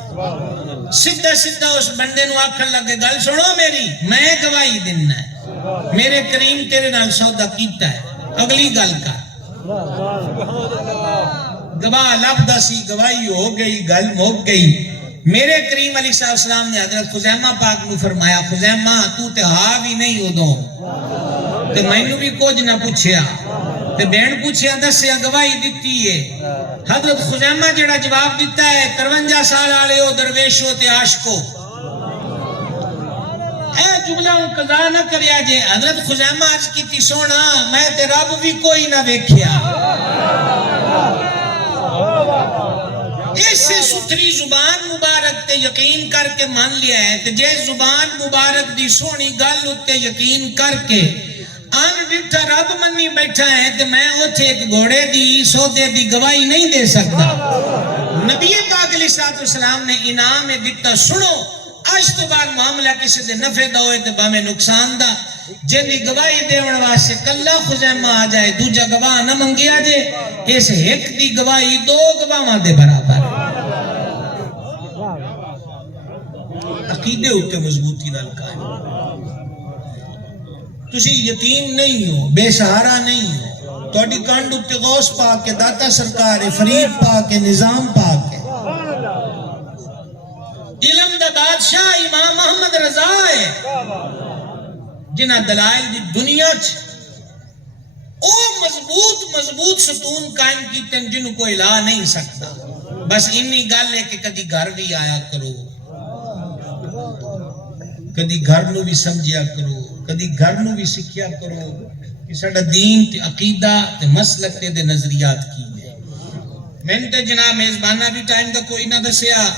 سیدھا سیدھا اس بندے نو آکھن لگے گل سنو میری میں گواہی دینا ہے میرے کریم تیرے نال سودا کیتا ہے اگلی گل کر گواہ لبدا سی گواہی ہو گئی گل مک گئی میرے کریم علیہ السلام نے حضرت خزیمہ پاک نو فرمایا خزیمہ تو تے ہا بھی نہیں ادوں تے مینوں بھی کچھ نہ پوچھیا تے بہن پوچھیا دسیا گواہی دتی ہے حضرت خزیمہ جڑا جواب دیتا ہے 53 سال والے او درویشو تے عاشقو اے جملہ قضا نہ کریا جے حضرت خزیمہ عرض کیتی سونا میں تے رب بھی کوئی نہ ویکھیا اس سے ستھری زبان مبارک تے یقین کر کے مان لیا ہے تے جے زبان مبارک دی سونی گل اتے یقین کر کے آن ڈٹھا رب منی بیٹھا ہے تے میں اوتھے ایک گھوڑے دی سودے دی گواہی نہیں دے سکتا نبی پاک علیہ السلام نے انعام دیتا سنو آج تو بعد معاملہ کسی دے نفع دا ہوئے تے باہمیں نقصان دا جن دی گواہی دیون واسطے کلا خزیمہ آ جائے دوجا گواہ نہ منگیا جے اس ایک دی گواہی 2 گواہاں دے برابر عقیدے ہوتے مضبوطی نال قائم تسی یتیم نہیں ہو بے سہارا نہیں ہو تہاڈی کانڈ اتے غوث پاک کے داتا سرکار ہے فرید پاک ہے نظام پاک ہے علم دا بادشاہ امام محمد رضا ہے جنہ دلائل دی دنیا چ او مضبوط ستون قائم کیتے جنہوں کو ہلا نہیں سکتا بس انی گل ہے کہ کدی گھر بھی آیا کرو کدی گھر نو بھی سمجھیا کرو کدی گھر نو بھی سکھیا کرو کہ ساڈا دین تے عقیدہ تے مسلک تے نظریات کی ہے میں تے جناب میزبانہ بھی ٹائم دا کوئی نہ دسیا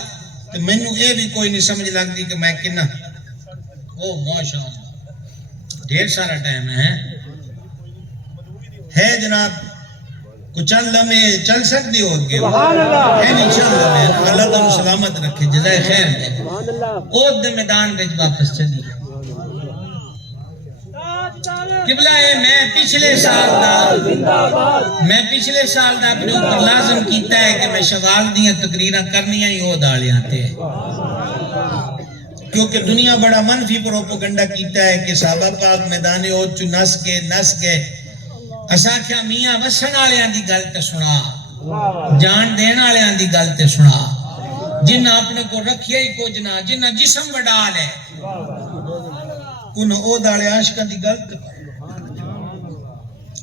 تے مینوں اے بھی کوئی نہیں سمجھ لگدی کہ میں کنا او ماشاءاللہ ڈھیر سارا ٹائم ہے جناب کچھ چند لمحے چل سکتے ہو اگے ہے نہیں چند لمحے اللہ تعالیٰ سلامت رکھے جزائے خیر دے اوت دے میدان وچ واپس چلی قبلہ ہے میں پچھلے سال دا اپنے اوپر لازم کیتا ہے کہ میں شغال دیاں تقریراں کرنیاں ہی او دالیاں تے کیونکہ دنیا بڑا منفی پروپیگنڈا کیتا ہے کہ صحابہ پاک میدان اوت چ نس گئے اساں کیا میاں وسن والیاں دی گل تے سنا جان دین والیاں دی گل تے سنا جنہ اپنے کو رکھیا ہی کچھ نہ جنہ جسم وڈا لے انہاں او دالے عاشقاں دی گل تے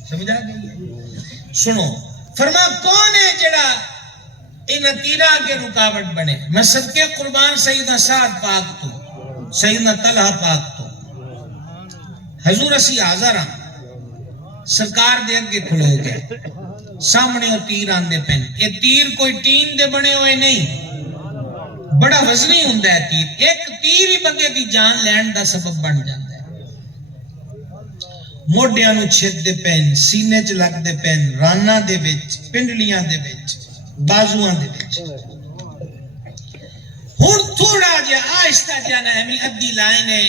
سمجھا گئی سنو فرما کون ہے جڑا انہاں تیرا کے رکاوٹ بنے میں صدقے قربان سیدنا سعد پاک تو سیدنا طلحہ پاک تو حضور اسی حاضر ہاں سرکار دے اگے کھلو گئے سامنے وہ تیر آندے پین یہ تیر کوئی ٹین دے بنے ہوئے نہیں بڑا وزنی ہوندا ہے تیر ایک تیر ہی بندے دی جان لین دا سبب بن جاندا ہے موڈیاں نو چھد دے پین سینے چ لگ دے پین رانا دے وچ پنڈلیاں دے وچ بازوان دے وچ ہن تھوڑا جہا آہستہ جہا نا ایویں ادھی لائن ہے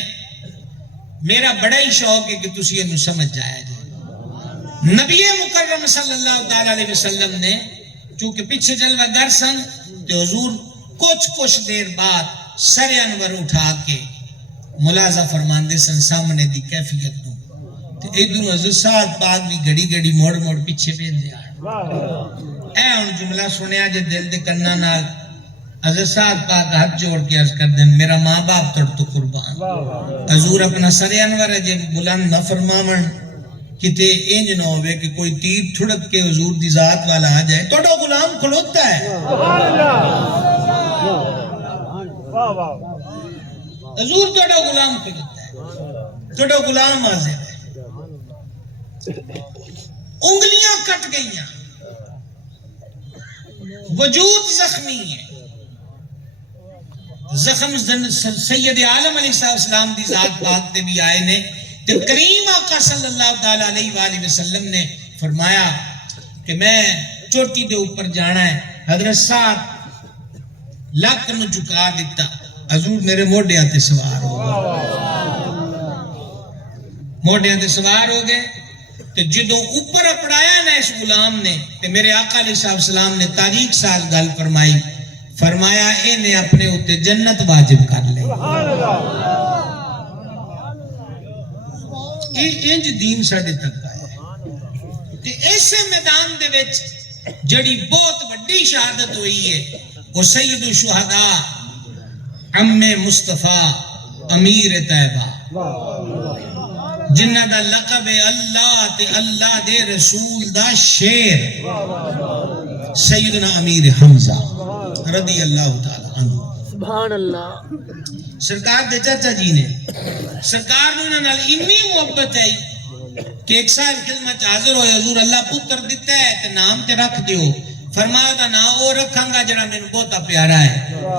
میرا بڑا ہی شوق ہے کہ تسی اینو سمجھ جایا جائے نبی مکرم صلی اللہ علیہ وسلم نے چونکہ پیچھے جلوہ گر سن تو حضور کچھ دیر بعد سر انور اٹھا کے ملازہ فرماندے سن سامنے دی کیفیت نو تو ادھر حضرت سعد پاک بھی گڑی موڑ پیچھے پہ دے آئے اے ان جملہ سنیا جے دل دے کرنا نال حضرت سعد پاک ہاتھ جوڑ کے عرض کر دیں میرا ماں باپ تڑ تو قربان حضور اپنا سر انور جے بلند نہ فرماون کتے انج نہ ہوئے کہ کوئی تیر تھڑک کے حضور دی ذات والا آ جائے توڑا غلام کھلوتا ہے حضور توڑا غلام کھلوتا ہے تھوڑا غلام حاضر ہے. انگلیاں کٹ گئیاں، وجود زخمی ہے. زخم سید عالم علیہ السلام دی ذات پاک تے بھی آئے نے. تے کریم آقا صلی اللہ تعالی علیہ وآلہ وسلم نے فرمایا کہ میں چوٹی دے اوپر جانا ہے. حضرت سعد لک نو جھکا دیتا، حضور میرے موڈیاں تے سوار ہو گئے. موڈیاں تے سوار ہو گئے. تے جدوں اوپر اپڑایا نا اس غلام نے، تے میرے آقا علیہ السلام نے تاریخ ساز گل فرمائی، فرمایا اے نے اپنے اوتے جنت واجب کر لے. انج دین ساڈے تک آیا ہے. تے ایسے میدان دے وچ جڑی بہت بڑی شہادت ہوئی ہے وہ سید الشہداء عم مصطفیٰ امیر طیبہ، جنہ دا لقب ہے اللہ تے اللہ دے رسول دا شیر، سیدنا امیر حمزہ رضی اللہ تعالی عنہ. سبحان اللہ. سرکار دے چاچا جی نے سرکار نے انہاں نال اتنی محبت ہے کہ ایک سال خدمت حاضر ہوئے، حضور اللہ پتر دیتا ہے تے نام تے رکھ دیو. فرمایا دا نام او رکھاں گا جڑا مینوں بہت پیارا ہے.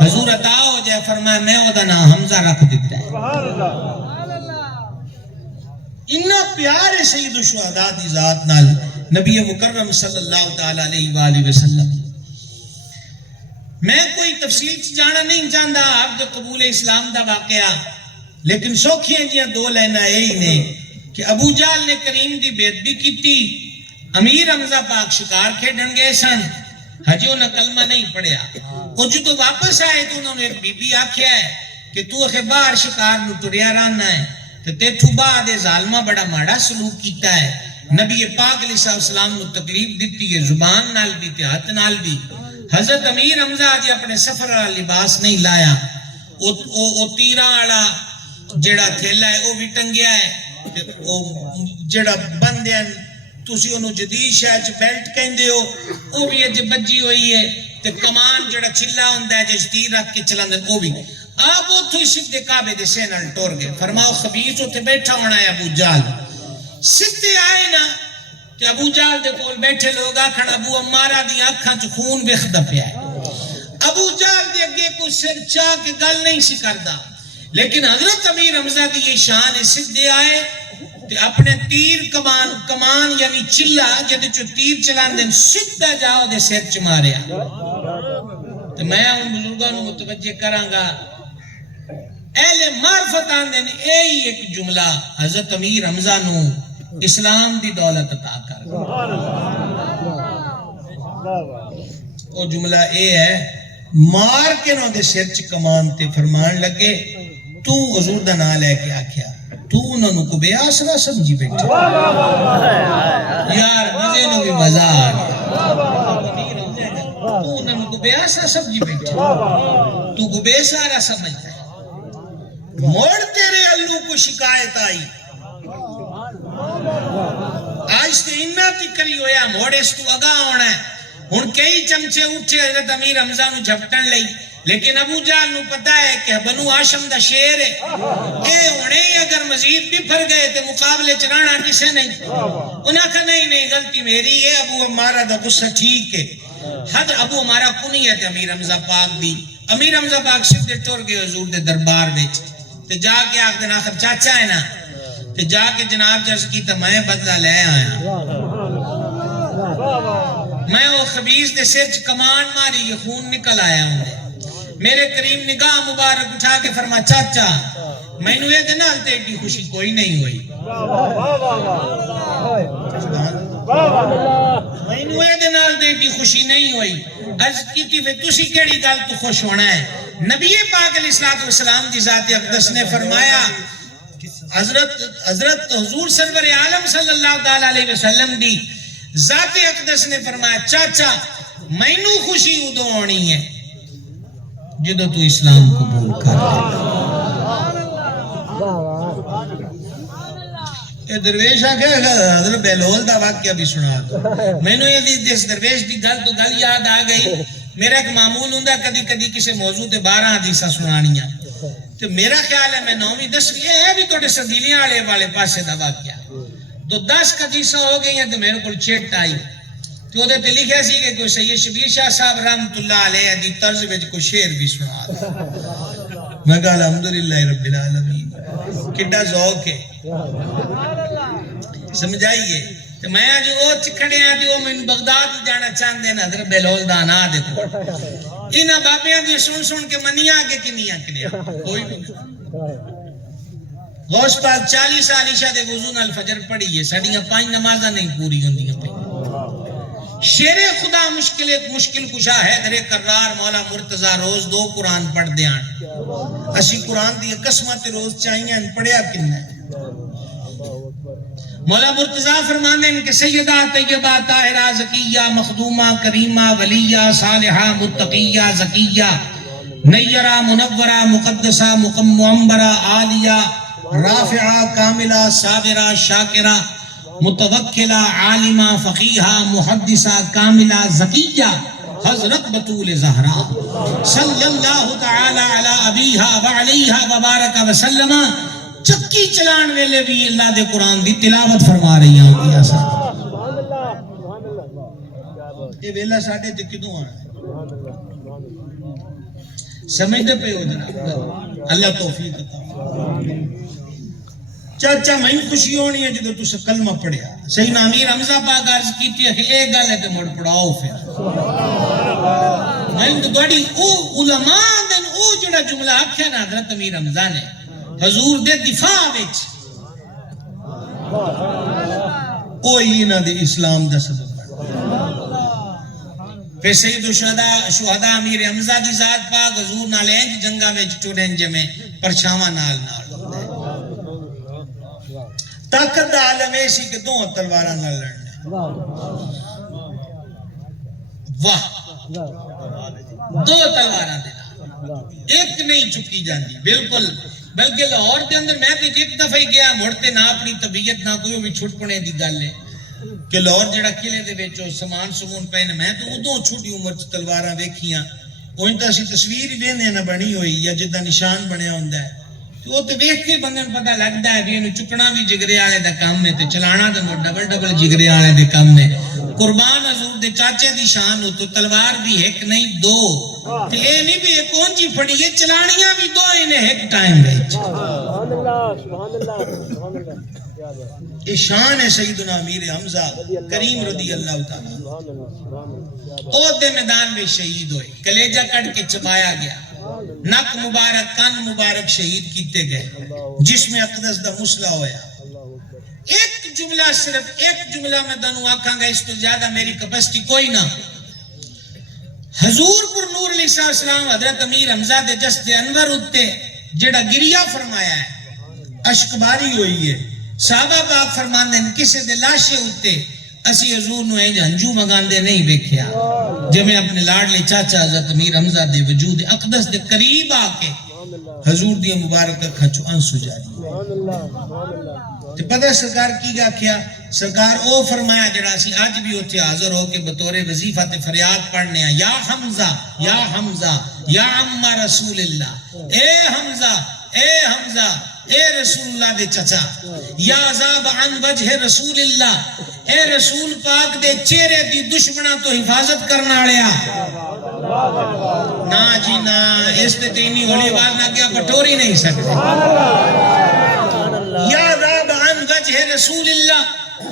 حضور عطا ہو جائے، فرمایا میں او دا نام حمزہ رکھ دیتا ہے. اتنا پیار ہے سید الشہداء دی ذات نال نبی مکرم صلی اللہ تعالی علیہ وآلہ وسلم. میں کوئی تفصیل جانا نہیں چاہتا آپ کے قبول اسلام دا واقعہ، لیکن سوکھیاں جیاں دو لینا یہی نے کہ ابو جہل نے کریم دی بے ادبی کیتی. امیر حمزہ پاک شکار کھیڈن گئے سن، ہجی انہیں کلمہ نہیں پڑھیا. وہ جو واپس آئے تو انہوں نے ایک بی بی آکھیا ہے کہ تو اخے باہر شکار نو ٹریا رہنا ہے تو تیتھو بعد ظالمہ بڑا ماڑا سلوک کیتا ہے. نبی پاک علیہ السلام نے تکلیف دیتی ہے، زبان نال بھی تے ہاتھ نال بھی. حضرت امیر حمزہ جی اپنے سفر والا لباس نہیں لایا، او تیرا والا جڑا تھیلا ہے وہ بھی ٹنگیا ہے، او جڑا بندے تسی انہوں جدید شاہ بیلٹ کہندے ہو وہ بھی اج بجی ہوئی ہے، تے کمان جڑا چھلا ہوندہ ہے جس تیر رکھ کے چلاندے وہ بھی. آپ وہ تھوئی سدھے کعبے دے سینال ٹور گئے. فرماؤ خبیث ہوتے بیٹھا ہونا ہے ابو جال. سدھے آئے نا کہ ابو جال دے کول بیٹھے لوگ آکھن ابو امارہ دی آنکھاں چ خون وکھدا پیا ہے. ابو جال دے اگے کوئی سر چاہ کے گل نہیں سی کردا، لیکن حضرت امیر حمزہ دی یہ شان ہے. سدھے آئے تے اپنے تیر کمان یعنی چلا جدے چو تیر چلان دیں سدھا جاؤ دے سر چ ماریا. تو میں ان بزرگاں نو متوجہ کراں گا، اہل معرفت آندے نے یہی ایک جملہ حضرت امیر حمزہ نو اسلام دی دولت عطا کر. وہ جملہ اے ہے، مار کے نو دے سر چ کمان تے فرمان لگے تو حضور دا نام لے کے آکھیا تو انہوں کو بے آسرا سمجھی بیٹھے. یار مزے نو بھی مزہ آ گیا. تو انہوں کو بے آسرا سمجھی بیٹھے، تو کو بے سارا سمجھتا ہے. موڑ تیرے اللہ کو شکایت آئی، آج تے انہا تکری ہویا موڑ اس تو اگاہ ہونا ہے. ہن کئی چمچے اٹھے حضرت امیر حمزہ نو جھپٹن لئی، لیکن ابو جہل نو پتہ ہے کہ بنو ہاشم دا شیر ہے، اے ہونے ہی اگر مزید بھی پھر گئے تے مقابلے چرانا کسے نہیں. انہاں کہا نہیں غلطی میری ہے، ابو امارہ دا غصہ ٹھیک ہے. حضرت ابو امارہ کنیت ہے امیر حمزہ پاک دی. امیر حمزہ پاک سدھے ٹر گئے حضور دے دربار وچ تے جا کے آخ دن آخر چاچا ہے نا تے جا کے جناب جرس کی تو میں بدلہ لے آیا. میں وہ خبیث دے سر چ کمان ماری، یہ خون نکل آیا ہوں. میرے کریم نگاہ مبارک اٹھا کے فرما چاچا میں نو یہ دنال تے ایڈی خوشی کوئی نہیں ہوئی، میں نو یہ دنال تے ایڈی خوشی نہیں ہوئی. عرض کی تھی پھر تسی کیڑی گل تو خوش ہونا ہے؟ نبی پاک علیہ السلام دی ذات اقدس نے فرمایا، حضرت حضور سرور عالم صلی اللہ تعالی علیہ وسلم دی ذات اقدس نے فرمایا چاچا میں نو خوشی ادو ہونی ہے جدو تو اسلام قبول کر لے. یہ درویش آگے حضرت بیلول دا واقعہ بھی سنا دو. میں نے یہ اس درویش دی گل تو گل یاد آ گئی. میرا ایک معمول ہوں کدی کدی کسی موضوع تے 12 حدیثاں سنانیاں. تو میرا خیال ہے میں 9ویں 10ویں ہے بھی تو سدیلیاں والے پاسے دا واقعہ تو 10 قدیسہ ہو گئی ہیں تو میرے کو چیٹ آئی تو وہ تے لکھا سی کہ کوئی سید شبیر شاہ صاحب رحمت اللہ علیہ دی طرز وچ کوئی شعر بھی سنا دے میں کہا الحمدللہ رب العالمین کڈا ذوق ہے سمجھائیے تو میں آج وہ چکھڑے ہیں جو میں بغداد جانا چاہتے ہیں حضرت بہلول دا نا دیکھو انہاں بابیاں دی سن کے منیاں کے کنیاں کنیاں کوئی نہیں غوث پاک 40 سال عشاء دے وضو نال فجر پڑھی ہے ساڈیاں 5 نمازاں نہیں پوری ہوندیاں پئی شیر خدا مشکل کشا ہے در کرار مولا مرتضی روز 2 قرآن پڑھ دیاں اسی قرآن دی قسمت روز چاہیے پڑھیا کنا مولا مرتضی فرماندے ہیں کہ سیدہ طیبہ طاہرہ زکیہ مخدومہ کریمہ ولیہ صالحہ متقیہ زکیہ نیرہ منورہ مقدسہ معمبرہ عالیہ رافعہ کاملہ صابرہ شاکرہ متوکلہ عالمہ فقیہہ محدثہ کاملہ زکیہ حضرت بطول زہرا صلی اللہ تعالی علی ابیہا وعلیہا وبارک وسلم چکی چلان ویلے بھی اللہ دے قرآن دی تلاوت فرما رہی ہوں گی ایسا یہ ویلہ ساڑھے تے کدوں آنا سمجھتے پہ ہو جناب اللہ توفیق عطا چاچا میں خوشی ہونی ہے جدو تو کلمہ پڑھیا سیدنا امیر حمزہ پاک عرض کیتی ہے کہ ایک گل ہے تے مڑ پڑھاؤ پھر میں تو بڑی او علماء دن او جڑا جملہ آکھیا نا حضرت امیر حمزہ نے حضور دے دفاع وچ کوئی نہ دے اسلام دا سبب پھر سید الشہداء امیر حمزہ دی ذات پاک حضور نال انج جنگا وچ ٹرن جمے پرچھاواں نال طاقت دا عالم ایسی کہ 2 تلواراں نال لڑنے واہ 2 تلواراں دے ایک نہیں چکی جاندی بالکل بلکہ لاہور دے اندر میں تو ایک دفعہ ہی گیا مڑتے نہ اپنی طبیعت نہ کوئی بھی چھٹ پنے دی گل ہے کہ لاہور جڑا قلعے دے وچ سامان سمون پہنے میں تو ادوں چھوٹی عمر چ تلواراں ویکھیاں اویں تے اسی تصویر ہی ویندے نہ بنی ہوئی یا جدا نشان بنیا ہوندا ہے تو وہ تے ویکھ کے بندے نوں پتہ لگدا ہے کہ اینوں چکنا بھی جگرے والے دا کام ہے تے چلانا تے ڈبل جگرے والے دے کام ہے قربان حضور دے چاچے دی شان ہو تو تلوار بھی ایک نہیں 2 تے اے نہیں بھی ایک اونجی پھڑی ہے چلانیاں بھی 2 انہیں ایک ٹائم وچ سبحان اللہ سبحان اللہ سبحان اللہ یہ شان ہے سیدنا امیر حمزہ کریم رضی اللہ تعالی او دے میدان میں شہید ہوئے کلیجہ کٹ کے چبایا گیا نک مبارک کان مبارک شہید کیتے گئے جس میں اقدس دا مسئلہ ہویا ایک جملہ صرف ایک جملہ میں دنوں آکھاں گا اس تو زیادہ میری کپسٹی کوئی نہ حضور پر نور علیہ السلام حضرت امیر حمزہ دے جسد انور اتے جڑا گریہ فرمایا ہے اشکباری ہوئی ہے صحابہ پاک فرماندے ہیں کسے دے لاشے اتے اسی حضور نو اینج ہنجو مگاندے نہیں بیکھیا جب میں اپنے لاڈلے چاچا حضرت امیر حمزہ دے وجود اقدس دے قریب آکے حضور دی مبارک اکھاں چو انسو جاری تو پتہ سرکار کی گا کیا سرکار او فرمایا جڑا سی آج بھی ہوتے حاضر ہو کے بطور وظیفہ تے فریاد پڑھنے ہیں یا حمزہ یا حمزہ یا عمہ رسول اللہ اے حمزہ اے حمزہ اے رسول اللہ دے چچا یا عذاب عن وجہ رسول اللہ اے رسول پاک دے چہرے دی دشمنہ تو حفاظت کرنا لیا نا جی نا اس تے تینی ہولی آواز نہ کیا پٹوری نہیں سکتے یا عذاب عن وجہ رسول اللہ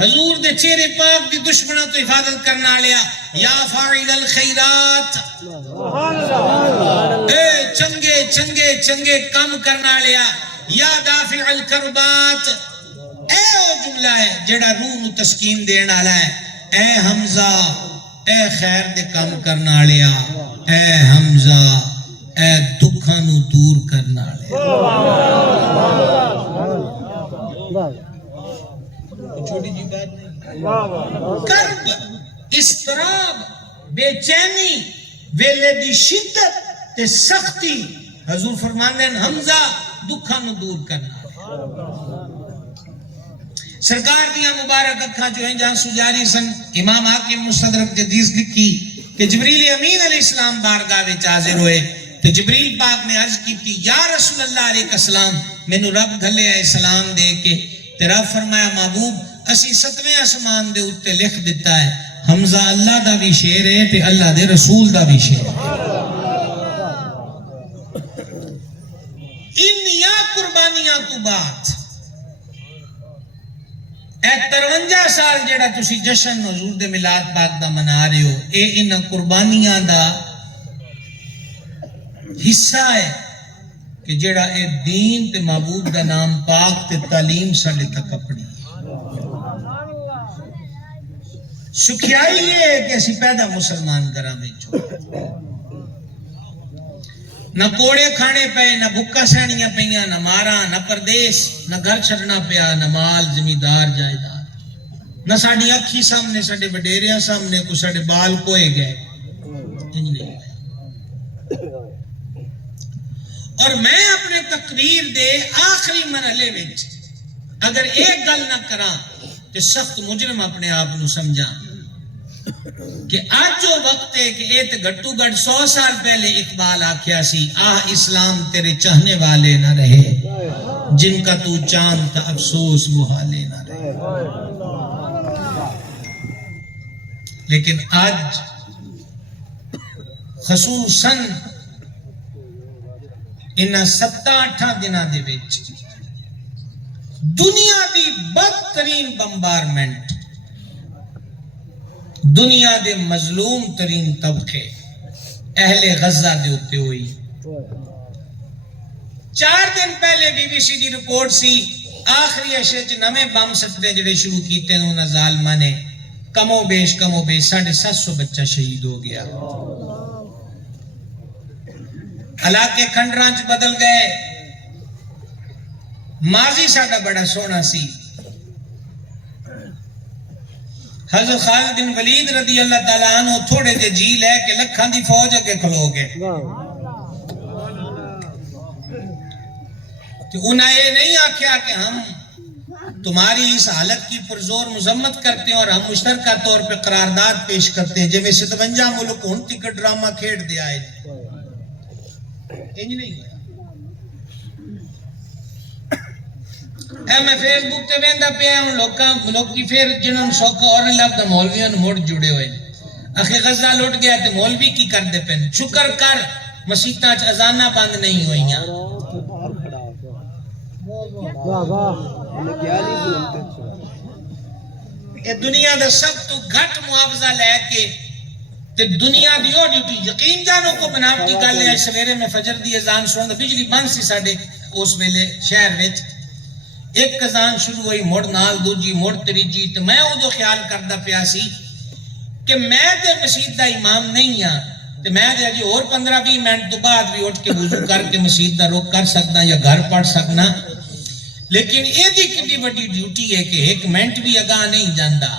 حضور دے چہرے پاک دی دشمنہ تو حفاظت کرنا لیا یا فاعل الخیرات اے چنگے چنگے چنگے کم کرنا لیا یا دافع الکربات اے وہ جملہ ہے جڑا روح نو تسکین دینا والا ہے اے حمزہ اے خیر دے کام کرنا لیا اے حمزہ اے دکھاں نو دور کرنا لیا چھوٹی جی بات نہیں کرب استراب بے چینی ویلے دی شدت تے سختی حضور فرماندے ہیں حمزہ دکھاں نو دور کرنا سرکار دیا مبارک اکھاں جو ہیں جہاں سجاری سن امام حاکم مستدرک جدیث لکھی کہ جبریل امین علیہ السلام بارگاہ وچ حاضر ہوئے تے جبریل پاک نے عرض کی تھی یا رسول اللہ علیہ السلام مینوں رب گھلے آئے سلام دے کے، تے رب فرمایا محبوب اسی 7ویں آسمان دے اوتے لکھ دیتا ہے حمزہ اللہ دا بھی شیر ہے تے اللہ دے رسول دا بھی شیر ہے۔ انیا قربانیاں تو بات اے 53 سال جڑا تسی جشن حضور دے میلاد پاک دا منا رہے ہو، اے ان قربانیاں دا حصہ ہے کہ جڑا اے دین تے محبوب دا نام پاک تے تعلیم ساڈے تک اپنی سکھیائی یہ ہے کہ اسی پیدا مسلمان گھراں وچ نہ کوڑے کھانے پے، نہ بھکا سہنیاں پیاں، نہ مارا، نہ پردیس، نہ گھر چھڑنا پیا، نہ مال زمیندار جائیداد، نہ ساڈی اکھی سامنے ساڈے وڈیریاں سامنے کو ساڈے بال کوئے گئے، انج نہیں ہوئے۔ اور میں اپنے تقریر دے آخری مرحلے وچ اگر ایک گل نہ کراں کہ سخت مجرم اپنے آپ نو سمجھا کہ آج جو وقت ہے کہ اے تے گھٹو گھٹ 100 سال پہلے اقبال آکھیا سی آہ اسلام تیرے چاہنے والے نہ رہے، جن کا تو چاند تھا افسوس وہ حالے نہ رہے۔ لیکن آج خصوصاً انہاں 7-8 دنوں دے وچ دنیا دی بدترین بمبارمنٹ، دنیا دے مظلوم ترین طبقے اہل غزہ دے ہوتے ہوئی 4 دن پہلے بی بی سی دی رپورٹ سی آخری اشرے چ نویں بم سٹنے جڑے شروع کیتے ہیں انہاں ظالماں نے کم و بیش 750 بچہ شہید ہو گیا۔ علاقے کھنڈراں چ بدل گئے۔ ماضی ساڈا بڑا سونا سی۔ حضرت خالد بن ولید رضی اللہ تعالیٰ عنہ تھوڑے دے جی لے کے لکھاں دی فوج اگے کھلو گئے، کہ انہیں یہ نہیں آکھیا کہ ہم تمہاری اس حالت کی پرزور مذمت کرتے ہیں اور ہم مشترکہ طور پہ قرارداد پیش کرتے ہیں جو 57 ملک ہن تک ڈرامہ کھیڑ دیا ہے۔ انج نہیں ہویا۔ اے میں فیس بک تے ویندا پیا ہوں لوگ کی پھر جنہوں نے سوکھا اور لفظ مولویوں مڑ جڑے ہوئے اخی غزہ لٹ گیا تے مولوی کی کر دے پن شکر کر مسیتاں چ اذاناں بند نہیں ہوئیاں۔ اے دنیا دا سب تو گھٹ معاوضہ لے کے تے دنیا دی او ڈیوٹی یقین جانو کو بناوٹی گل ہے۔ سویرے میں فجر دی اذان سن بجلی بند سی ساڈے اس ویلے شہر وچ، ایک اذان شروع ہوئی مڑ نال دوجی مڑ تریجی، تے میں ادو خیال کردا پیا سی کہ میں تے مسجد دا امام نہیں ہاں تے میں تے اجی اور 15-20 منٹ تو بعد بھی اٹھ کے وضو کر کے مسجد دا رخ کر سکدا یا گھر پڑھ سکنا، لیکن اے دی کڈی بڑی ڈیوٹی ہے کہ 1 منٹ بھی اگاں نہیں جاندا۔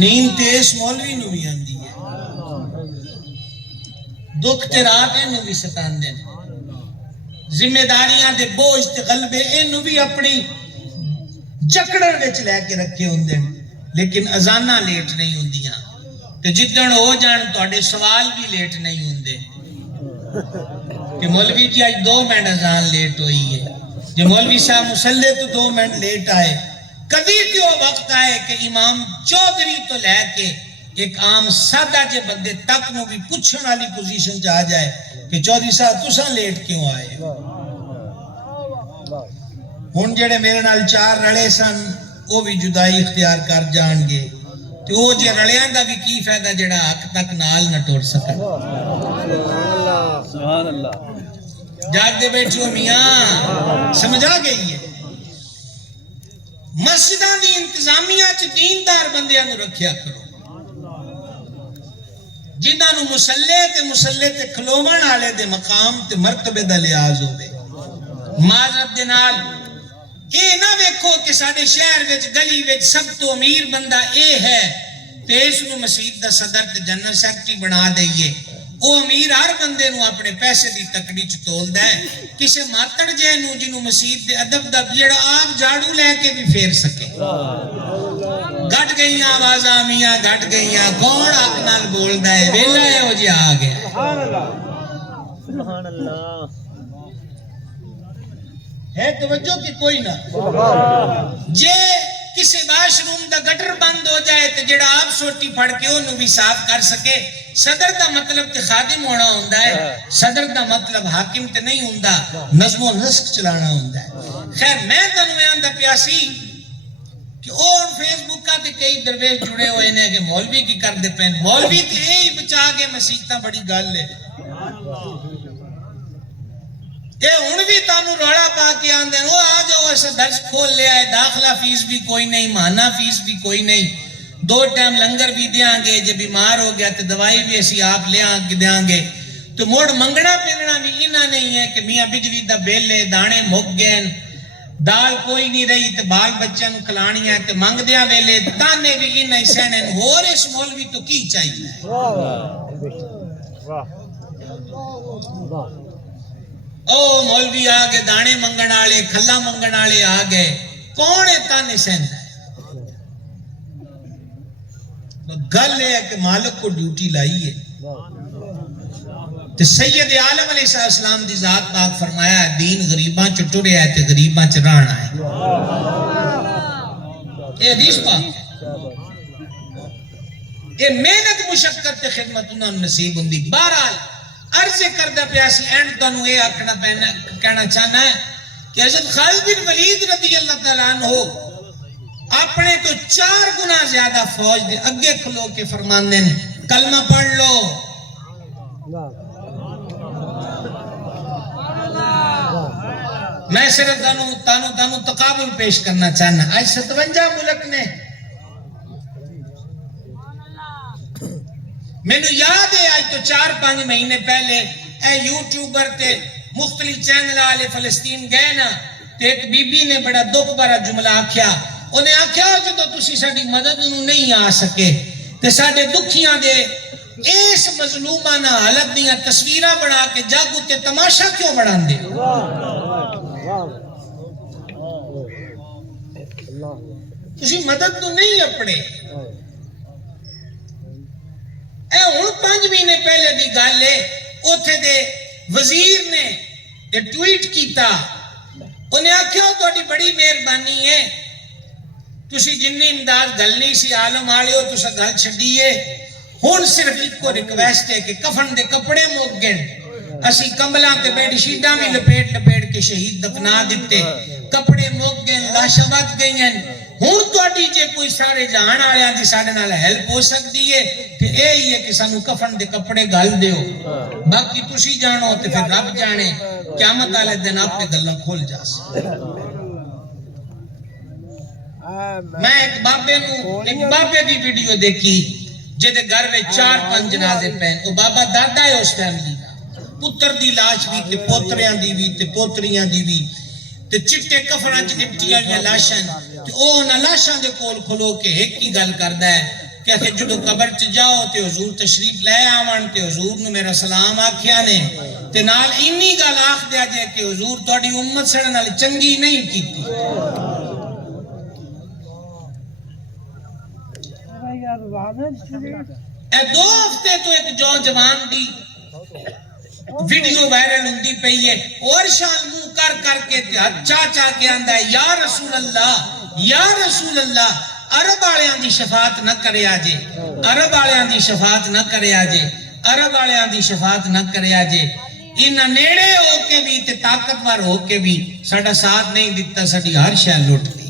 نیند تے اس مولوی نو بھی آندی ہے، دکھ تے رات اینو بھی ستاندے نے، ذمہ داریاں دے بوجھ تے غلبے اینو بھی اپنی جکڑن وچ لے کے رکھے ہوندے نے، لیکن اذاناں لیٹ نہیں ہوندیاں تے جدن ہو جان تواڈے سوال بھی لیٹ نہیں ہوندے کہ مولوی جی آج 2 منٹ اذان لیٹ ہوئی ہے، جو مولوی صاحب مصلی تو 2 منٹ لیٹ آئے۔ کبھی کیوں وقت آئے کہ امام چودھری تو لے کے ایک عام سادہ جے بندے تک نو بھی پوچھن والی پوزیشن جا جائے کہ چودھری صاحب تساں لیٹ کیوں آئے؟ ہن جڑے میرے نال 4 رلے سن وہ بھی جدائی اختیار کر جان گے تے او جے رلیاں دا بھی کی فائدہ جڑا حق تک نال نہ ٹر سکن۔ سبحان اللہ۔ جاگ دے بیٹھو میاں سمجھ آ گئی ہے۔ مسجداں دی انتظامیہ چ دیندار بندیاں نو رکھیا کرو جنہاں نو مسلے تے کھلوون والے دے مقام تے مرتبے دا لحاظ ہوے۔ معذرت دے نال اے نہ ویکھو کہ ساڈے شہر وچ گلی وچ سب تو امیر بندہ اے ہے تے اس نو مسجد دا صدر تے جنرل سیکرٹری بنا دئیے، وہ امیر ہر بندے نو اپنے پیسے دی تکڑی چ تولدا ہے، کسے ماتڑ جے نو جنوں مسجد دے ادب دا جڑا آپ جھاڑو لے کے بھی پھیر سکے۔ گھٹ گئیاں آوازاں میاں گھٹ گئیاں، کون حق نال بولدا ہے، ویلا ہے او جی آ گیا۔ سبحان اللہ سبحان اللہ ہے توجہ کہ کوئی نہ؟ جے کسی واش روم دا گٹر بند ہو جائے تو جڑا آپ سوٹی پھڑ کے انہوں بھی صاف کر سکے۔ صدر دا مطلب تے خادم ہونا ہوندہ ہے، صدر دا مطلب حاکم تے نہیں ہوندہ، نظم و نسق چلانا ہوندہ ہے۔ خیر میں تنوں میں آندہ پیاسی کہ اور فیس بک کا تے کئی درویش جڑے ہوئے نے کہ مولوی کی کر دے پین، مولوی تے ہی بچا کے مسیحتہ بڑی گال لے۔ اے ان بھی تانوں روڑا پا کے آندے ہیں، وہ آ جاؤ ایسا درس کھول لے آئے، داخلہ فیس بھی کوئی نہیں، ماہانہ فیس بھی کوئی نہیں، 2 ٹائم لنگر بھی دیاں گے، جب بیمار ہو گیا تو دوائی بھی ایسی آپ لے آنگ دیاں گے، تو موڑ منگنا پیننا بھی انہا نہیں ہے کہ میاں بجلی دا بیل لے، دانے مک گئے، دال کوئی نہیں رہی تو بال بچوں کو کھلانی ہے تو منگ دیاں ویلے، تانے بھی انہا ہی سہنے، اور اس مولوی تو کی چاہیے ہے؟ او مولوی آگے دانے منگن آلے، کھلا منگن آلے آگے، کون ہے تانے سہندا ہے؟ گل ہے کہ مالک کو ڈیوٹی لائی ہے۔ تو سید عالم علیہ السلام دی ذات پاک فرمایا ہے دین غریباں چ ٹریا ہے تے غریباں چ رہنا ہے۔ یہ حدیث پاک ہے۔ یہ محنت مشقت تے خدمت انہاں نصیب ہوندی۔ بہرحال عرض کردہ پیاسی اینڈ تانوں یہ آکھنا کہنا چاہنا ہے کہ حضرت خالد بن ولید رضی اللہ تعالیٰ عنہ اپنے تو 4 گنا زیادہ فوج دے اگے کھلو کے فرماندے ہیں کلمہ پڑھ لو۔ میں صرف تانوں تقابل پیش کرنا چاہنا، آج 57 ملک نے، میں نے یاد ہے آج تو 4-5 مہینے پہلے اے یوٹیوبر تے مختلف چینل آلے فلسطین گئے نا، تے ایک بی بی نے بڑا دکھ بھرا جملہ آکھیا، انہیں آکھیا ہو جدو تسی ساڈی مدد انہوں نہیں آ سکے تے ساڈے دکھیاں دے اس مظلومانہ حالت دیاں تصویرہ بڑھا کے جاگو تے تماشا کیوں بڑھان دے؟ تسی مدد تو نہیں اپنے۔ اے ہن 5 مہینے پہلے دی گل ہے، اوتھے دے وزیر نے ٹویٹ کیتا، انہیں آکھیا تہاڈی بڑی مہربانی ہے، تسی جنی امداد گلنی سی عالم والے ہو تسا گل چھڈیے، ہن صرف ایک کو ریکویسٹ ہے کہ کفن دے کپڑے مک گئے، اسی کمبلاں تے بیڈ شیٹاں بھی لپیٹ کے شہید دفنا دیتے، کپڑے مک گئے، لاشاں بچ گئی ہیں، ہن تہاڈی جے کوئی سارے جہان والیاں دی ساڈے نال ہیلپ ہو سکتی ہے تے یہی ہے کہ سانو کفن دے کپڑے گل دیو، باقی تسی جانو تے پھر رب جانے، قیامت والے دن آپ تے گلاں کھل جاس۔ میں ایک بابے دی ویڈیو دیکھی جدے گھر میں 4-5 جنازے پہن، وہ بابا دادا ہے اس فیملی دا، پتر دی لاش بھی تے پوتریاں دی بھی تے پوتریاں دی بھی تے چٹے کفناں چ لپٹی والیاں لاشاں تے او انہاں لاشاں دے کول کھلو کے ایک ہی گل کردا ہے کہ جدو قبر چ جاؤ تے حضور تشریف لے آون تے حضور نو میرا سلام آکھیا نے تے نال اینی گل آکھ دیا جے کہ حضور تہاڈی امت ساڈے نال چنگی نہیں کیتی۔ اے 2 ہفتے تو ایک جوان دی ویڈیو وائرل ہوندی پئی ہے، اور شان منہ کر کے چاچا کے آندا ہے یا رسول اللہ یا رسول اللہ، عرب والیاں دی شفاعت نہ کرے آجے، عرب والیاں دی شفاعت نہ کرے آجے، عرب والیاں دی شفاعت نہ کرے آجے۔ انہاں نیڑے ہو کے بھی تے طاقتور ہو کے بھی ساڈا ساتھ نہیں دیتا، ساڈی ہر شے لٹ دی۔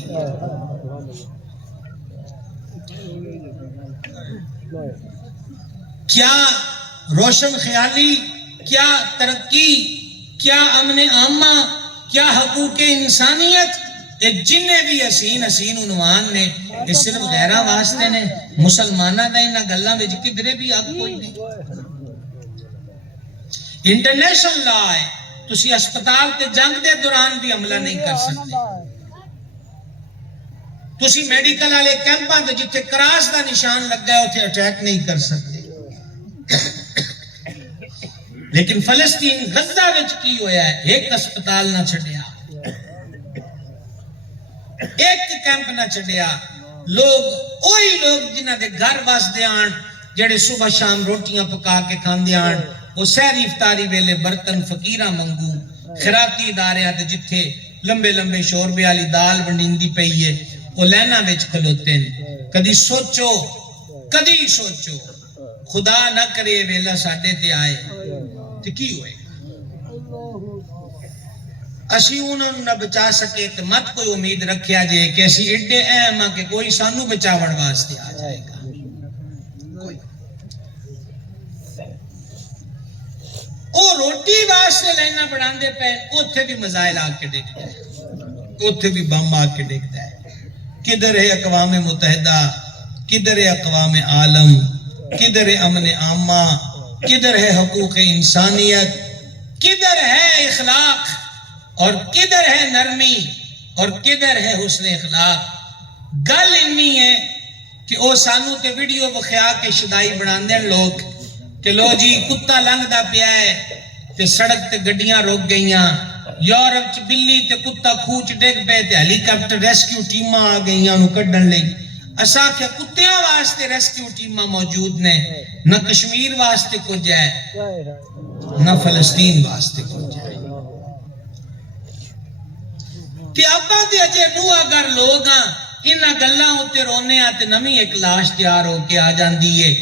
کیا روشن خیالی، کیا ترقی، کیا امن عامہ، کیا حقوق انسانیت، یہ جنہیں بھی حسین عنوان نے یہ صرف غیرہ واسطے نے، مسلمانہ دا انہاں گلاں وچ کدھرے بھی حق کوئی نہیں۔ انٹرنیشنل لا ہے، تسی اسپتال تے جنگ دے دوران بھی حملہ نہیں کر سکتے، تسی میڈیکل والے کیمپاں تے جتھے کراس دا نشان لگا ہے اوتھے اٹیک نہیں کر سکتے۔ لیکن فلسطین غزہ وچ کی ہویا ہے، ایک اسپتال نہ چھڈیا، ایک کیمپ نہ چھڈیا. لوگ وہی لوگ جنہ دے گھر وسدے آن، جڑے صبح شام روٹیاں پکا کے کھاندے آن، وہ سحری افطاری ویلے برتن فقیراں منگو، خیراتی ادارے تے جتھے لمبے لمبے شوربے والی دال ونڈیندی پئی ہے وہ لائناں وچ کھلوتے ہیں. کدی سوچو خدا نہ کرے ویلا ساڈے تے آئے تے کی ہوئے گا؟ اسی انہوں نہ بچا سکے تو مت کوئی امید رکھیا جے کہ اسی ایڈے اہم ہاں کہ کوئی سانو بچاون واسطے آ جائے گا. او روٹی واسطے لینا بڑھاندے پے، اوتھے بھی مزائل آ کے ڈگتا ہے، اوتھے بھی بم آ کے ڈگتا ہے. کدھر ہے اقوام متحدہ، کدھر ہے اقوام عالم، کدھر ہے امن عامہ، کدھر ہے حقوق انسانیت، کدھر ہے اخلاق، اور کدھر ہے نرمی، اور کدھر ہے حسن اخلاق. گل انہی ہے کہ او سانو تے ویڈیو بخیا کے شدائی بنان دین لوگ کہ لو جی کتا لنگ دا پیا ہے تے سڑک تے گڈیاں روک گئیاں، یورپ چ بلی تے کتا کھوچ ڈگ پے تے ہیلی کاپٹر ریسکیو ٹیماں آ گئیاں نو کڈن لئی. اساں کہ کتیاں واسطے ریسکیو ٹیماں موجود نے، نہ کشمیر واسطے کچھ ہے نہ فلسطین واسطے کچھ ہے. تے ابا دے اجے نو اگر لوگ انہاں گلاں اتے رونے تے نویں ایک لاش تیار ہو کے آ جاندی ہے.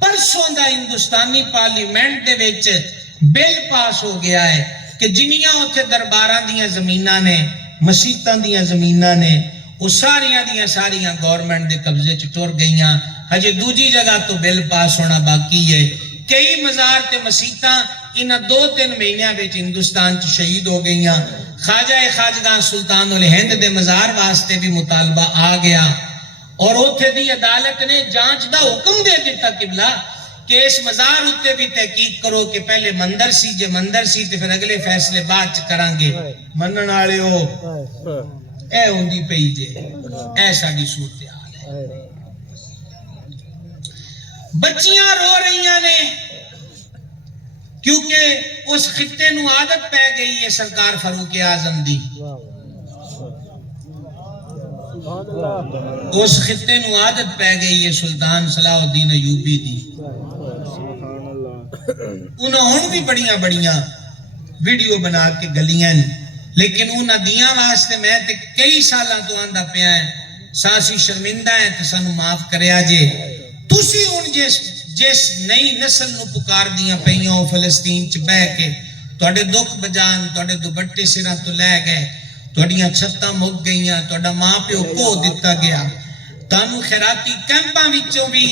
پرسوں دا ہندوستانی پارلیمنٹ دے وچ بل پاس ہو گیا ہے کہ جنیاں اتنے درباراں دیاں زمیناں نے، مسیتاں دیاں زمیناں نے، وہ ساریاں دیاں ساریاں گورنمنٹ دے قبضے چ ٹر گئیاں. ہجے دوجی جگہ تو بل پاس ہونا باقی ہے. کئی مزار تے مسیتاں انہاں 2-3 مہینیاں وچ ہندوستان چ شہید ہو گئیاں. خواجہ خواجگاں سلطان الہند دے مزار واسطے بھی مطالبہ آ گیا، اور اوتھے دی عدالت نے جانچ دا حکم دے دیتا قبلہ کہ اس مزار اتے بھی تحقیق کرو کہ پہلے مندر سی، جے مندر سی تے پھر اگلے فیصلے بعد چ کران گے. منن والے ہو اے ہوندی پئی جے، اے ساڈی صورتحال ہے. بچیاں رو رہیاں نے کیونکہ اس خطے نو عادت پہ گئی ہے سرکار فاروق اعظم دی، اس خطے نو عادت پہ گئی ہے سلطان صلاح الدین ایوبی دی. انہوں ہن بھی بڑیاں بڑیاں ویڈیو بنا کے گلیاں، لیکن انہاں دیاں واسطے میں تے کئی سالاں تو آندا پیا ہے ساسی شرمندہ ہے تے سانو معاف کریا جے. تسی ہن جس نئی نسل نو پکار دیاں پئیاں او فلسطین چ بہ کے تواڈے دکھ بجان، تواڈے دوپٹے سراں تو لے گئے، تواڈیاں چھتاں مک گئیاں، تواڈا ماں پیو کھو دتا گیا، تانوں خیراتی کیمپاں وچوں بھی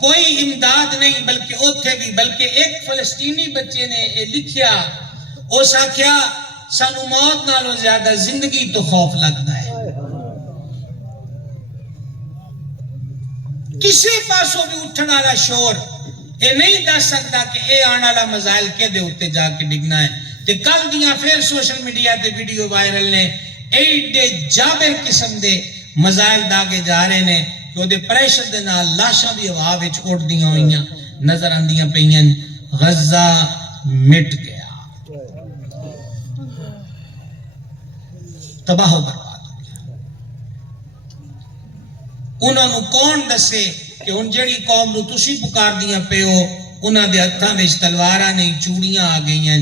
کوئی امداد نہیں، بلکہ اوتھے بھی، بلکہ ایک فلسطینی بچے نے یہ لکھیا، اس آکھیا سانو موت نالوں زیادہ زندگی تو خوف لگتا ہے. کسی پاسوں بھی اٹھن والا شور یہ نہیں دس سکتا کہ اے آنے والا مزائل کے دے ہوتے جا کے ڈگنا ہے. تے کل دیاں پھر سوشل میڈیا تے ویڈیو وائرل نے ایڈے جابر قسم دے مزائل داگے جا رہے نے کہ وہ دے پریشر دے نال لاشاں بھی ہوا وچ اڑ دیاں ہوئیاں نظر آندیاں پئیاں. غزہ مٹ گیا، تباہ و برباد ہو گیا. انہوں نے کون دسے کہ ان جڑی قوم نو تسی پکار دیاں پے ہو انہاں دے ہتھاں وچ تلواراں نہیں چوڑیاں آ گئیاں،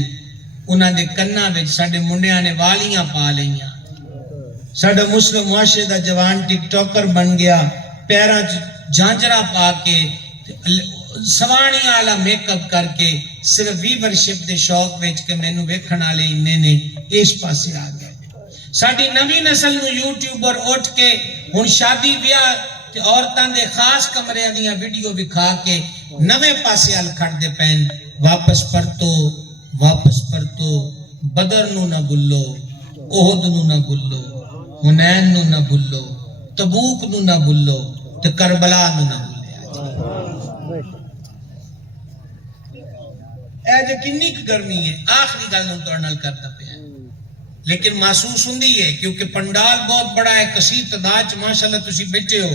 انہاں دے کناں وچ ساڈے منڈیاں نے والیاں پا لئیاں. ساڈا مسلم معاشرے دا جوان ٹک ٹاکر بن گیا، پیراں جھانجرا پا کے سوانی والا میک اپ کر کے صرف ویورشپ دے شوق وچ کہ مینوں ویکھن والے اننے نے اس پاسے آ گئے. ساڈی نویں نسل نو یوٹیوبر اٹھ کے ہن شادی بیاہ تے عورتاں دے خاص کمرے دیاں ویڈیو وکھا کے نویں پاسے ال کھڑ دے پین. واپس پرتو بدر نو نہ بھلو، احد نو نہ بھلو، حنین نو نہ بھلو، تبوک نو نہ بھلو تے کربلا نو نہ بھلیا. اے جے کنی گرمی ہے. آخری گل نوں تہاڈے نال کردا پیا لیکن محسوس ہوندی ہے کیونکہ پنڈال بہت بڑا ہے، کثیر تعداد ماشاءاللہ تسی بیٹھے ہو.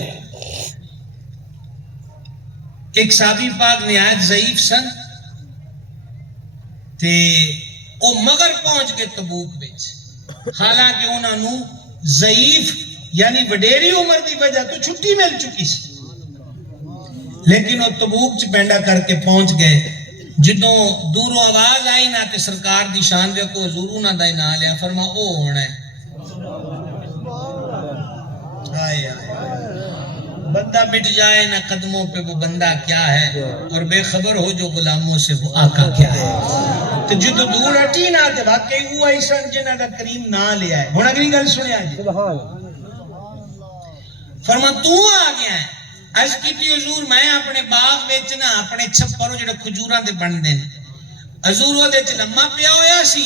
ایک صحابی پاک نہایت ضعیف سن، تے او مگر پہنچ گئے تبوک وچ، حالانکہ انہاں نو ضعیف یعنی وڈیری عمر دی وجہ تو چھٹی مل چکی سی، لیکن وہ تبوک چ پینڈا کر کے پہنچ گئے۔ جدوں دوروں آواز آئی نہ تے سرکار دی شان ویکھو، حضور انہاں دا ہی نام لیا، فرما او ہونا ہے۔ آئے بندہ مٹ جائے نہ قدموں پہ وہ بندہ کیا ہے، اور بے خبر ہو جو غلاموں سے وہ آقا کیا ہے۔ تو جدو دور ہٹی نہ تے واقعی وہ ایسان جنہ دا کریم نہ لیا ہے۔ ہن اگلی گل سنیا جی، فرما تو آ گیا ہے۔ عرض کیتی حضور میں اپنے باغ وچ نا اپنے چھپر جڑے کھجوراں دے بندے نے، حضور او دے وچ لمما پیا ہویا سی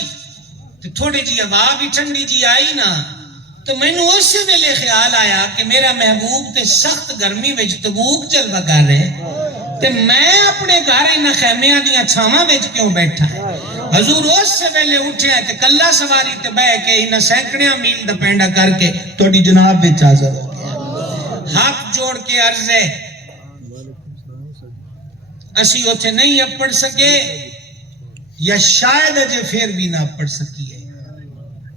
تے تھوڑی جی ہوا بھی ٹھنڈی جی آئی نا، تو مینوں اس ویلے خیال آیا کہ میرا محبوب تے سخت گرمی وچ تبوک چل وگا رہے تے میں اپنے گھر انہاں خیمیاں دیاں چھاواں وچ کیوں بیٹھا ہے۔ حضور اس ویلے اٹھیا تے کلا سواری تے بہ کے انہاں سینکڑیاں میل دا پینڈا کر کے تہاڈی جناب وچ حاضر ہو گیا۔ ہاتھ جوڑ کے عرض ہے اسی اوتھے نہیں اب پڑھ سکے یا شاید اجے پھر بھی نہ پڑھ سکیے،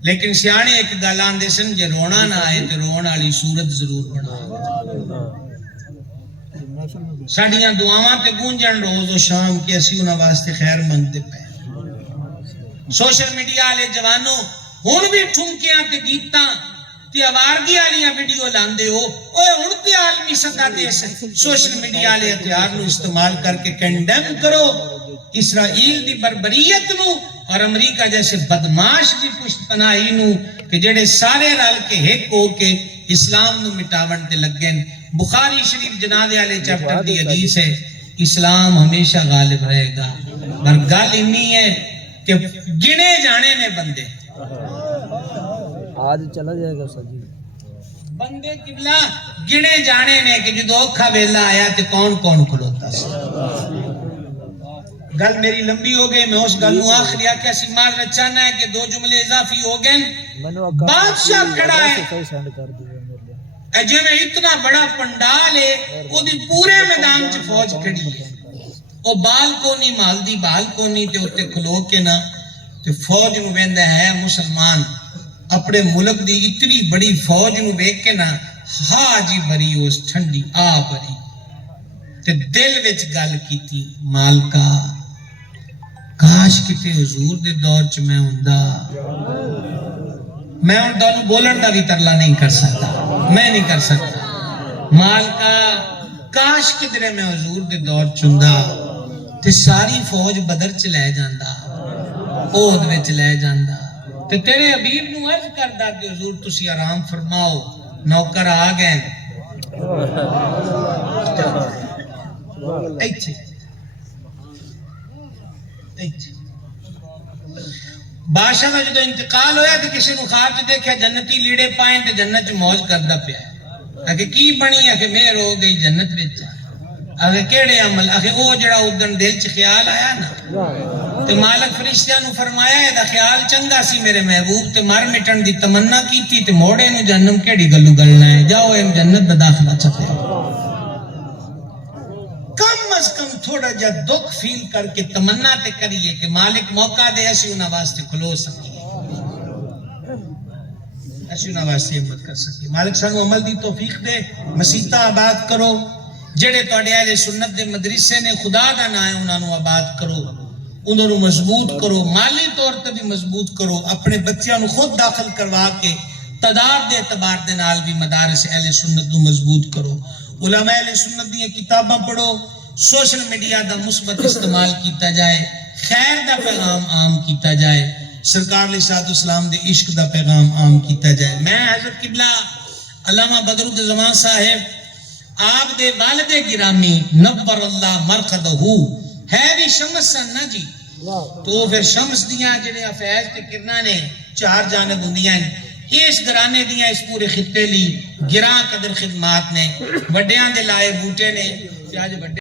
لیکن سیانے ایک گل آندے سن جے رونا نہ آئے تے رون والی صورت ضرور بنا۔ ساڈیاں دعاواں تے گونجن روز و شام کے اسی انہاں واسطے خیر منگدے پے۔ سوشل میڈیا والے جوانوں ہن بھی ٹھمکیاں تے گیتاں تے آوارگی والیاں ویڈیو لاندے ہو، اوے ہن تے عالمی سطح تے سوشل میڈیا والے ہتھیار نو استعمال کر کے کنڈیم کرو اسرائیل دی بربریت نو اور امریکہ جیسے بدماش دی پشت پناہی نو کہ جڑے سارے رل کے ہک ہو کے اسلام نو مٹاون تے لگن۔ بخاری شریف جنازے والے چیپٹر دی حدیث ہے، اسلام ہمیشہ غالب رہے گا، پر گل انی ہے کہ گنے جانے نے بندے آج چلا جائے گا سر جی، بندے قبلہ گنے جانے نے کہ جدو اوکھا ویلا آیا تے کون کون کھلوتا سی۔ گل میری لمبی ہو گئی، میں اس گل نو آخری آکھیا سی معذرت چاہنا ہے کہ دو جملے اضافی ہو گئے۔ بادشاہ کھڑا ہے جی میں اتنا بڑا پنڈال ہے، وہ دی پورے میدان چ فوج کھڑی ہے، وہ بالکونی مال دی بالکونی تے اوتے کھلو کے نا تے فوج نو ویندا ہے مسلمان اپنے ملک دی اتنی بڑی فوج نو ویکھ کے نا ہا جی بری اس ٹھنڈی آ بری تے دل وچ گل کیتی مالکا کاش کتے حضور دے دور چ میں ہوندا، میں ان دونوں بولن دا بھی ترلا نہیں کر سکتا، میں نہیں کر سکتا۔ مالکا کاش کدرے میں حضور دے دور چوندا تے ساری فوج بدر چ لے جاندا، اود وچ لے جاندا تے تیرے حبیب نو عرض کردا کہ حضور تسی آرام فرماؤ، نوکر آ گئے۔ بادشاہ کا جدو انتقال ہویا تو کسی نو خواب چ دیکھا جنتی لیڑے پائیں تے جنت چ موج کردا پیا ہے۔ کہ کی بنی ہے کہ مہر ہو گئی جنت وچ، اگے کیڑے عمل، اگے او جڑا اودن دل چ خیال آیا نا تے مالک فرشتیاں نو فرمایا اے دا خیال چنگا سی میرے محبوب تے مر مٹن دی تمنا کیتی تے موڑے نو جہنم کیڑی گلو گلنا ہے، جاؤ ایم جنت دا داخلہ چھتے۔ کم از کم تھوڑا جا دکھ فیل کر کے تمنا تے کریے کہ مالک موقع دے اسی انہاں واسطے کھلو سکیے، اسی انہاں واسطے ہمت کر سکیے۔ مالک سانو عمل دی توفیق دے، مسیتہ آباد کرو، جڑے تواڈے اہل سنت دے مدرسے نے خدا دا نام ہے انہاں نو آباد کرو، انہاں نو مضبوط کرو، مالی طور تے بھی مضبوط کرو، اپنے بچیاں نو خود داخل کروا کے تعداد دے اعتبار دے نال بھی مدارس اہل سنت نو مضبوط کرو، علماء اہل سنت دی کتاباں پڑھو، سوشل میڈیا دا مثبت استعمال کیتا جائے، خیر دا پیغام عام کیتا جائے، سرکار علیہ الصلوۃ والسلام دے عشق دا پیغام عام کیتا جائے۔ میں حضرت قبلہ علامہ بدرالزمان صاحب آپ دے والد گرامی نور اللہ مرقدہ ہے بھی شمس سن نا جی، تو پھر شمس دیاں جنہیں افیض تے کرنا نے چار جانب ہوندیاں ہیں، اس گرانے دیاں اس پورے خطے لی گراں قدر خدمات نے، وڈیاں دے لائے بوٹے نے،